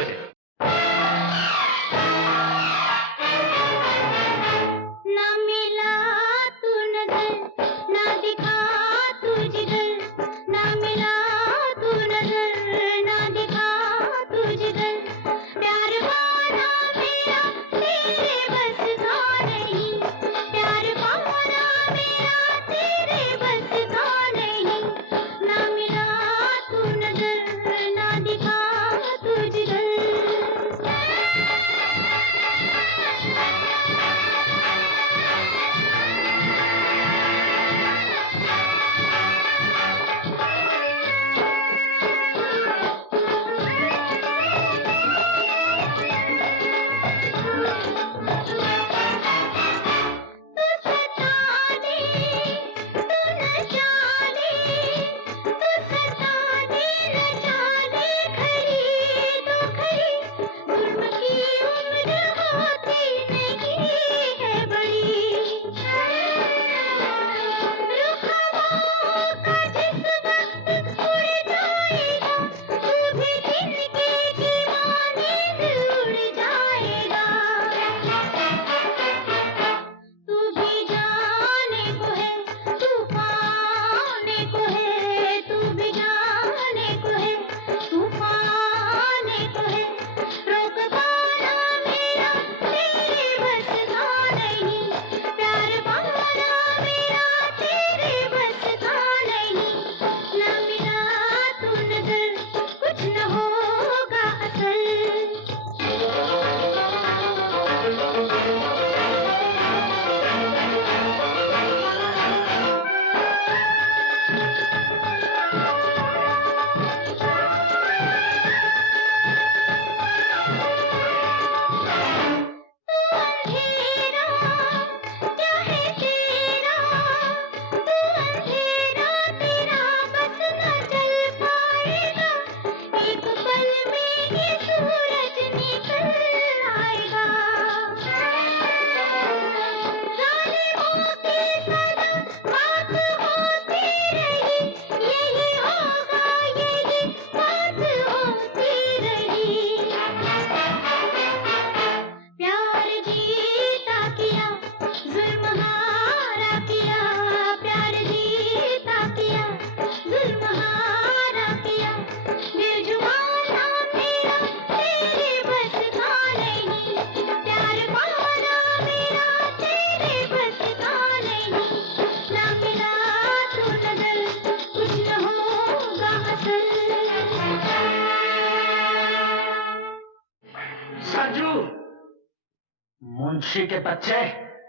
मुंशी के बच्चे,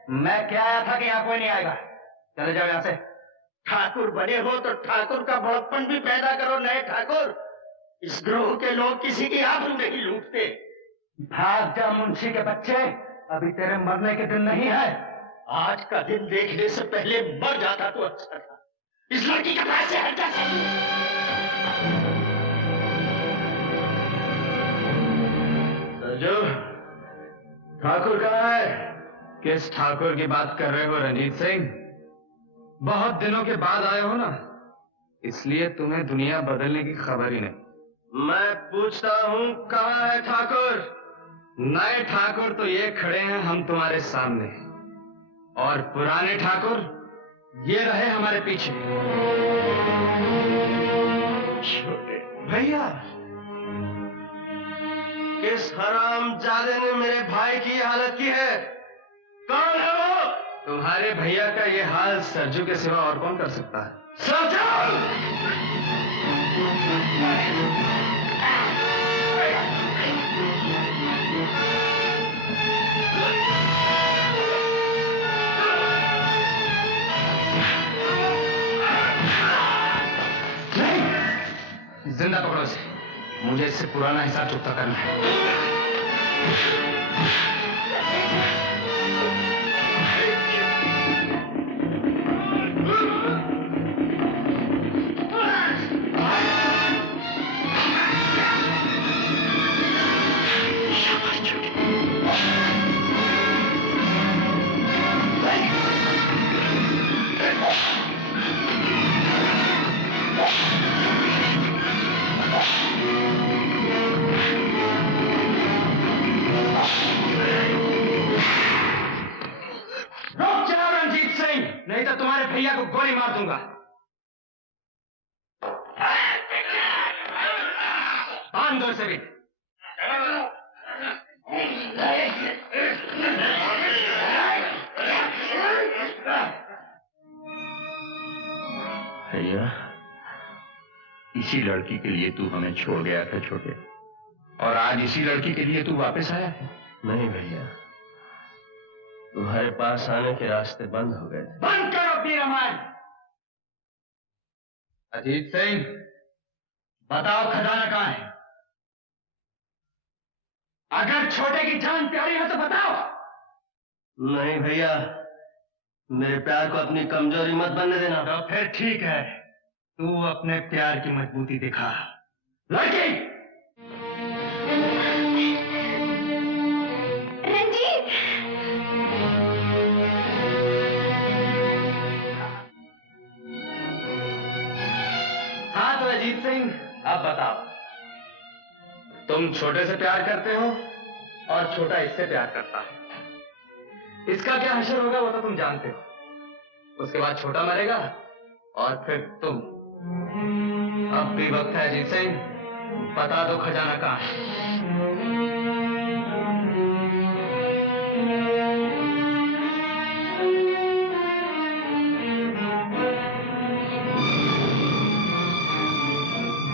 मैं क्या आया था कि यहाँ कोई नहीं आएगा। चले जाओ यहाँ से। ठाकुर बने हो तो ठाकुर का बड़प्पन भी पैदा करो। नए ठाकुर, इस ग्रोह के लोग किसी की आबरू नहीं लूटते। भाग जा मुंशी के बच्चे, अभी तेरे मरने के दिन नहीं है। आज का दिन देखने से पहले मर जाता तो अच्छा था। इस लड़की के पास से हट जा। सरजू, ठाकुर कहाँ है? किस ठाकुर की बात कर रहे हो रंजीत सिंह? बहुत दिनों के बाद आए हो ना, इसलिए तुम्हें दुनिया बदलने की खबर ही नहीं। मैं पूछता हूँ कहाँ है ठाकुर? नए ठाकुर तो ये खड़े हैं हम तुम्हारे सामने, और पुराने ठाकुर ये रहे हमारे पीछे। छोटे भैया, किस हरामजादे ने मेरे भाई की हालत की है? कौन है वो? तुम्हारे भैया का ये हाल सरजू के सिवा और कौन कर सकता है? नहीं, जिंदा पकड़ो इसे। मुझे इससे पुराना हिसाब चुकता करना है। नहीं तो तुम्हारे भैया को गोली मार दूंगा। बांध दो इसे भी। भैया, इसी लड़की के लिए तू हमें छोड़ गया था छोटे, और आज इसी लड़की के लिए तू वापस आया है। नहीं भैया, तुम्हारे पास आने के रास्ते बंद हो गए। बंद करो अपनी रामायण। अजीत सिंह, बताओ खजाना कहाँ है? अगर छोटे की जान प्यारी है तो बताओ। नहीं भैया, मेरे प्यार को अपनी कमजोरी मत बनने देना। तो फिर ठीक है, तू अपने प्यार की मजबूती दिखा। लड़की, रंजीत, हाँ तो अजीत सिंह, अब बताओ, तुम छोटे से प्यार करते हो और छोटा इससे प्यार करता है। इसका क्या हश्र होगा वो तो तुम जानते हो। उसके बाद छोटा मरेगा और फिर तुम। अब भी वक्त है अजीत सिंह, बता दो खजाना कहाँ है।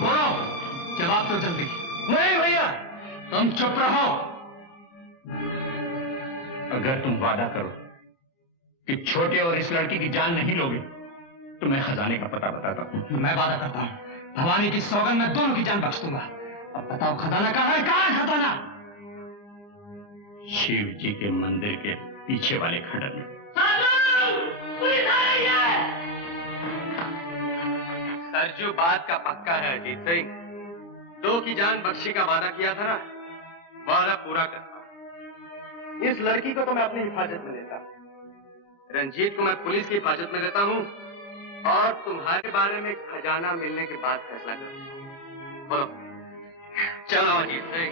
बोलो, जवाब दो जल्दी। नहीं भैया, तुम चुप रहो। अगर तुम वादा करो कि छोटे और इस लड़की की जान नहीं लोगे तो मैं खजाने का पता बताता हूं। मैं वादा करता हूं, भवानी की सौगंध में दोनों की जान बख्श दूंगा। अब बताओ खजाना कहाँ है? कहाँ है खजाना? शिव जी के मंदिर के पीछे वाले खंडर में। सरजू बात का पक्का है अजीत सिंह। 2 की जान बख्शी का वादा किया था ना, वादा पूरा करता। इस लड़की को तो मैं अपनी हिफाजत में लेता, रंजीत को मैं पुलिस की हिफाजत में लेता हूँ, और तुम्हारे बारे में खजाना मिलने के बाद फैसला करूंगा। बोलो, चलो अजीत सिंह।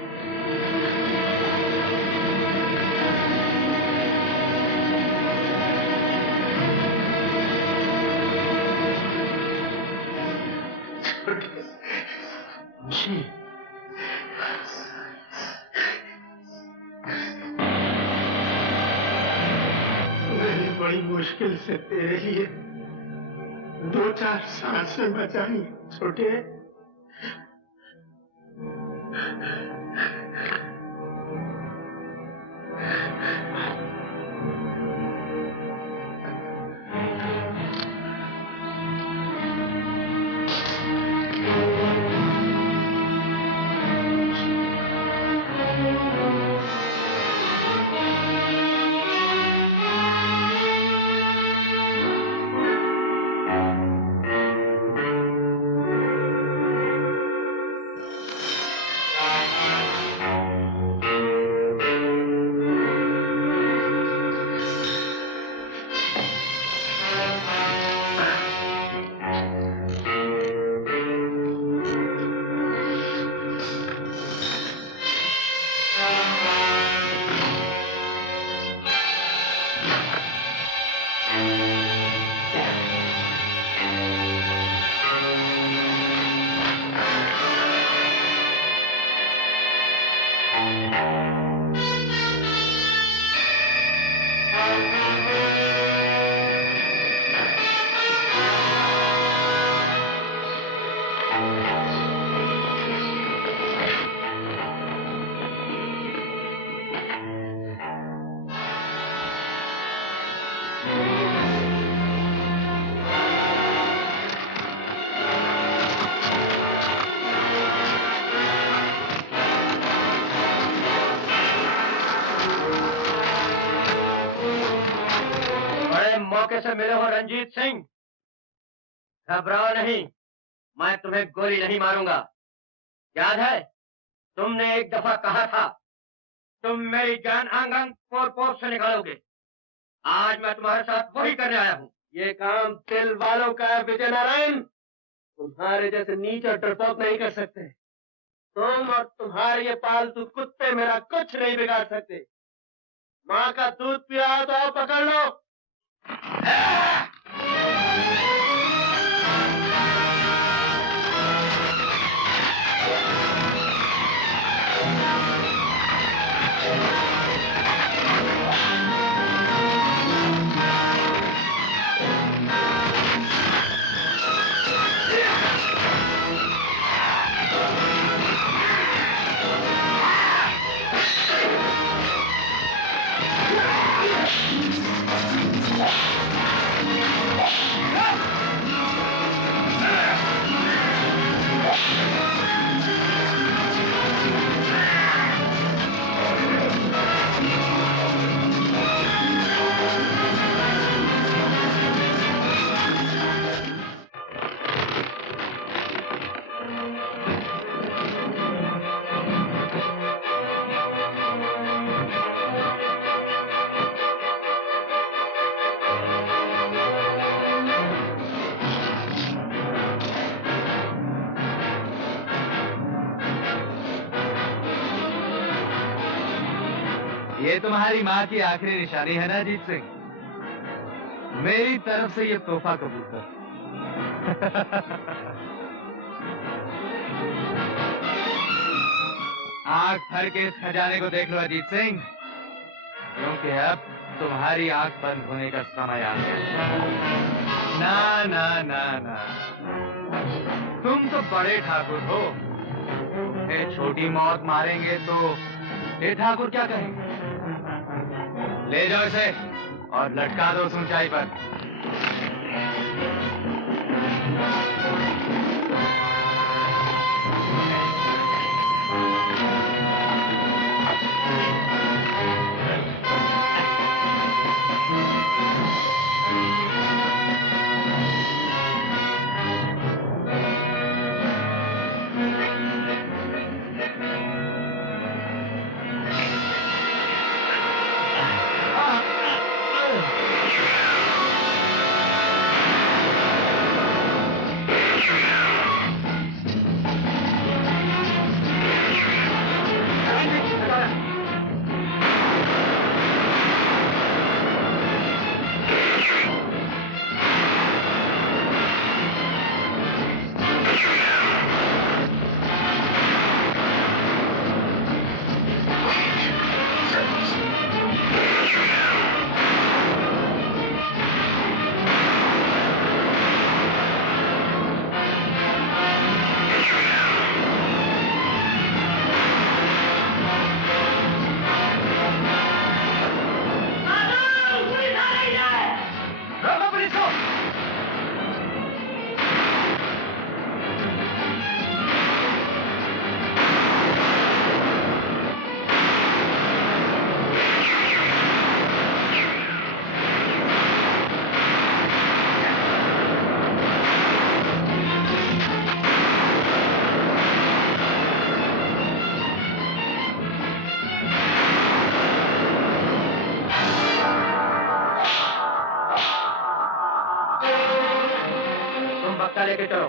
मैंने बड़ी मुश्किल से तेरे लिए 2-4 सांसें बचाई छोटे। मौके से मिले हो रंजीत सिंह, घबराओ नहीं, मैं तुम्हें गोली नहीं मारूंगा। याद है तुमने एक दफा कहा था तुम मेरी जान अंग अंग पोर पोर से निकालोगे। आज मैं तुम्हारे साथ वही करने आया हूँ। ये काम दिल वालों का है विजय नारायण, तुम्हारे जैसे नीच और डरपोक नहीं कर सकते। तुम और तुम्हारे ये पालतू कुत्ते मेरा कुछ नहीं बिगाड़ सकते। माँ का दूध पिया तो आप पकड़ लो। ये तुम्हारी माँ की आखिरी निशानी है ना अजीत सिंह? मेरी तरफ से ये तोहफा कबूल कर। आंख भर के इस खजाने को देख लो अजीत सिंह, क्योंकि अब तुम्हारी आंख बंद होने का समय आ गया। ना ना ना ना, तुम तो बड़े ठाकुर हो, तुम्हें छोटी मौत मारेंगे तो ये ठाकुर क्या कहेंगे? ले जाओ इसे और लटका दो उस ऊंचाई पर। लेके चलो।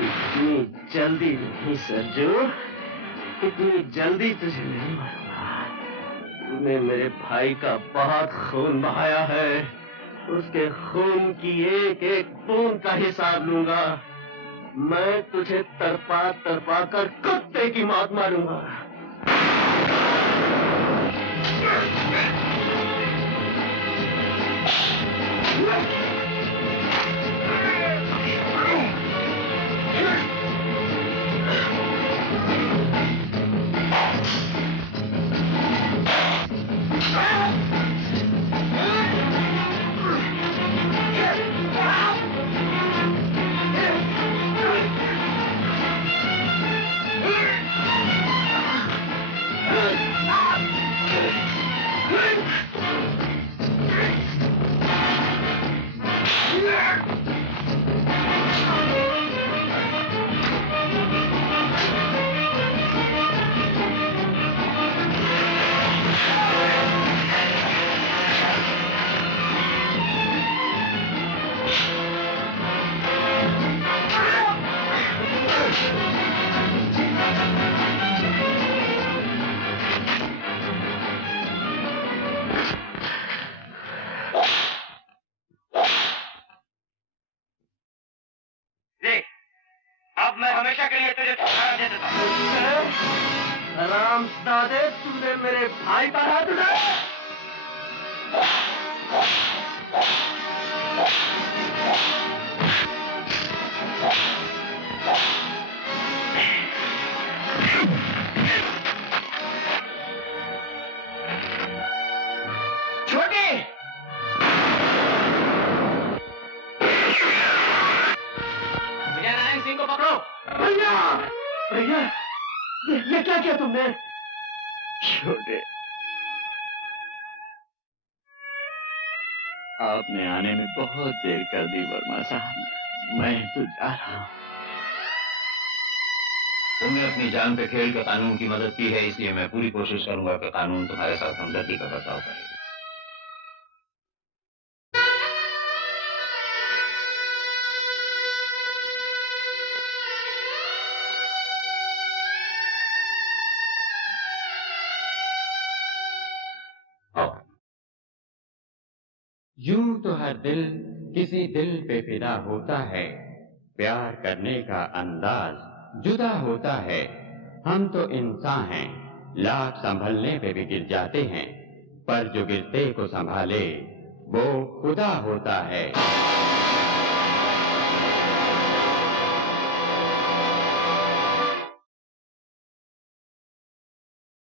इतनी जल्दी नहीं सरजू, इतनी जल्दी तुझे नहीं मारूंगा। तूने मेरे भाई का बहुत खून बहाया है, उसके खून की एक एक बूंद का हिसाब लूंगा। मैं तुझे तड़पा तड़पा कर कुत्ते की मौत मारूंगा। अब मैं हमेशा के लिए तुझे छुटकारा दे देता हूँ। हरामजादे, तूने मेरे भाई पर हाथ उठाया। छोटी, विजय नारायण सिंह को पकड़ो। भैया, भैया, ये क्या किया तुमने? छोटे, आपने आने में बहुत देर कर दी वर्मा साहब। मैं तो जा रहा हूँ। तुमने अपनी जान पे खेल के कानून की मदद की है, इसलिए मैं पूरी कोशिश करूंगा कि कानून तुम्हारे साथ हमदर्दी का बर्ताव करे। यूं तो हर दिल किसी दिल पे फिदा होता है, प्यार करने का अंदाज जुदा होता है। हम तो इंसान हैं, लाख संभलने पे भी गिर जाते हैं, पर जो गिरते को संभाले वो खुदा होता है।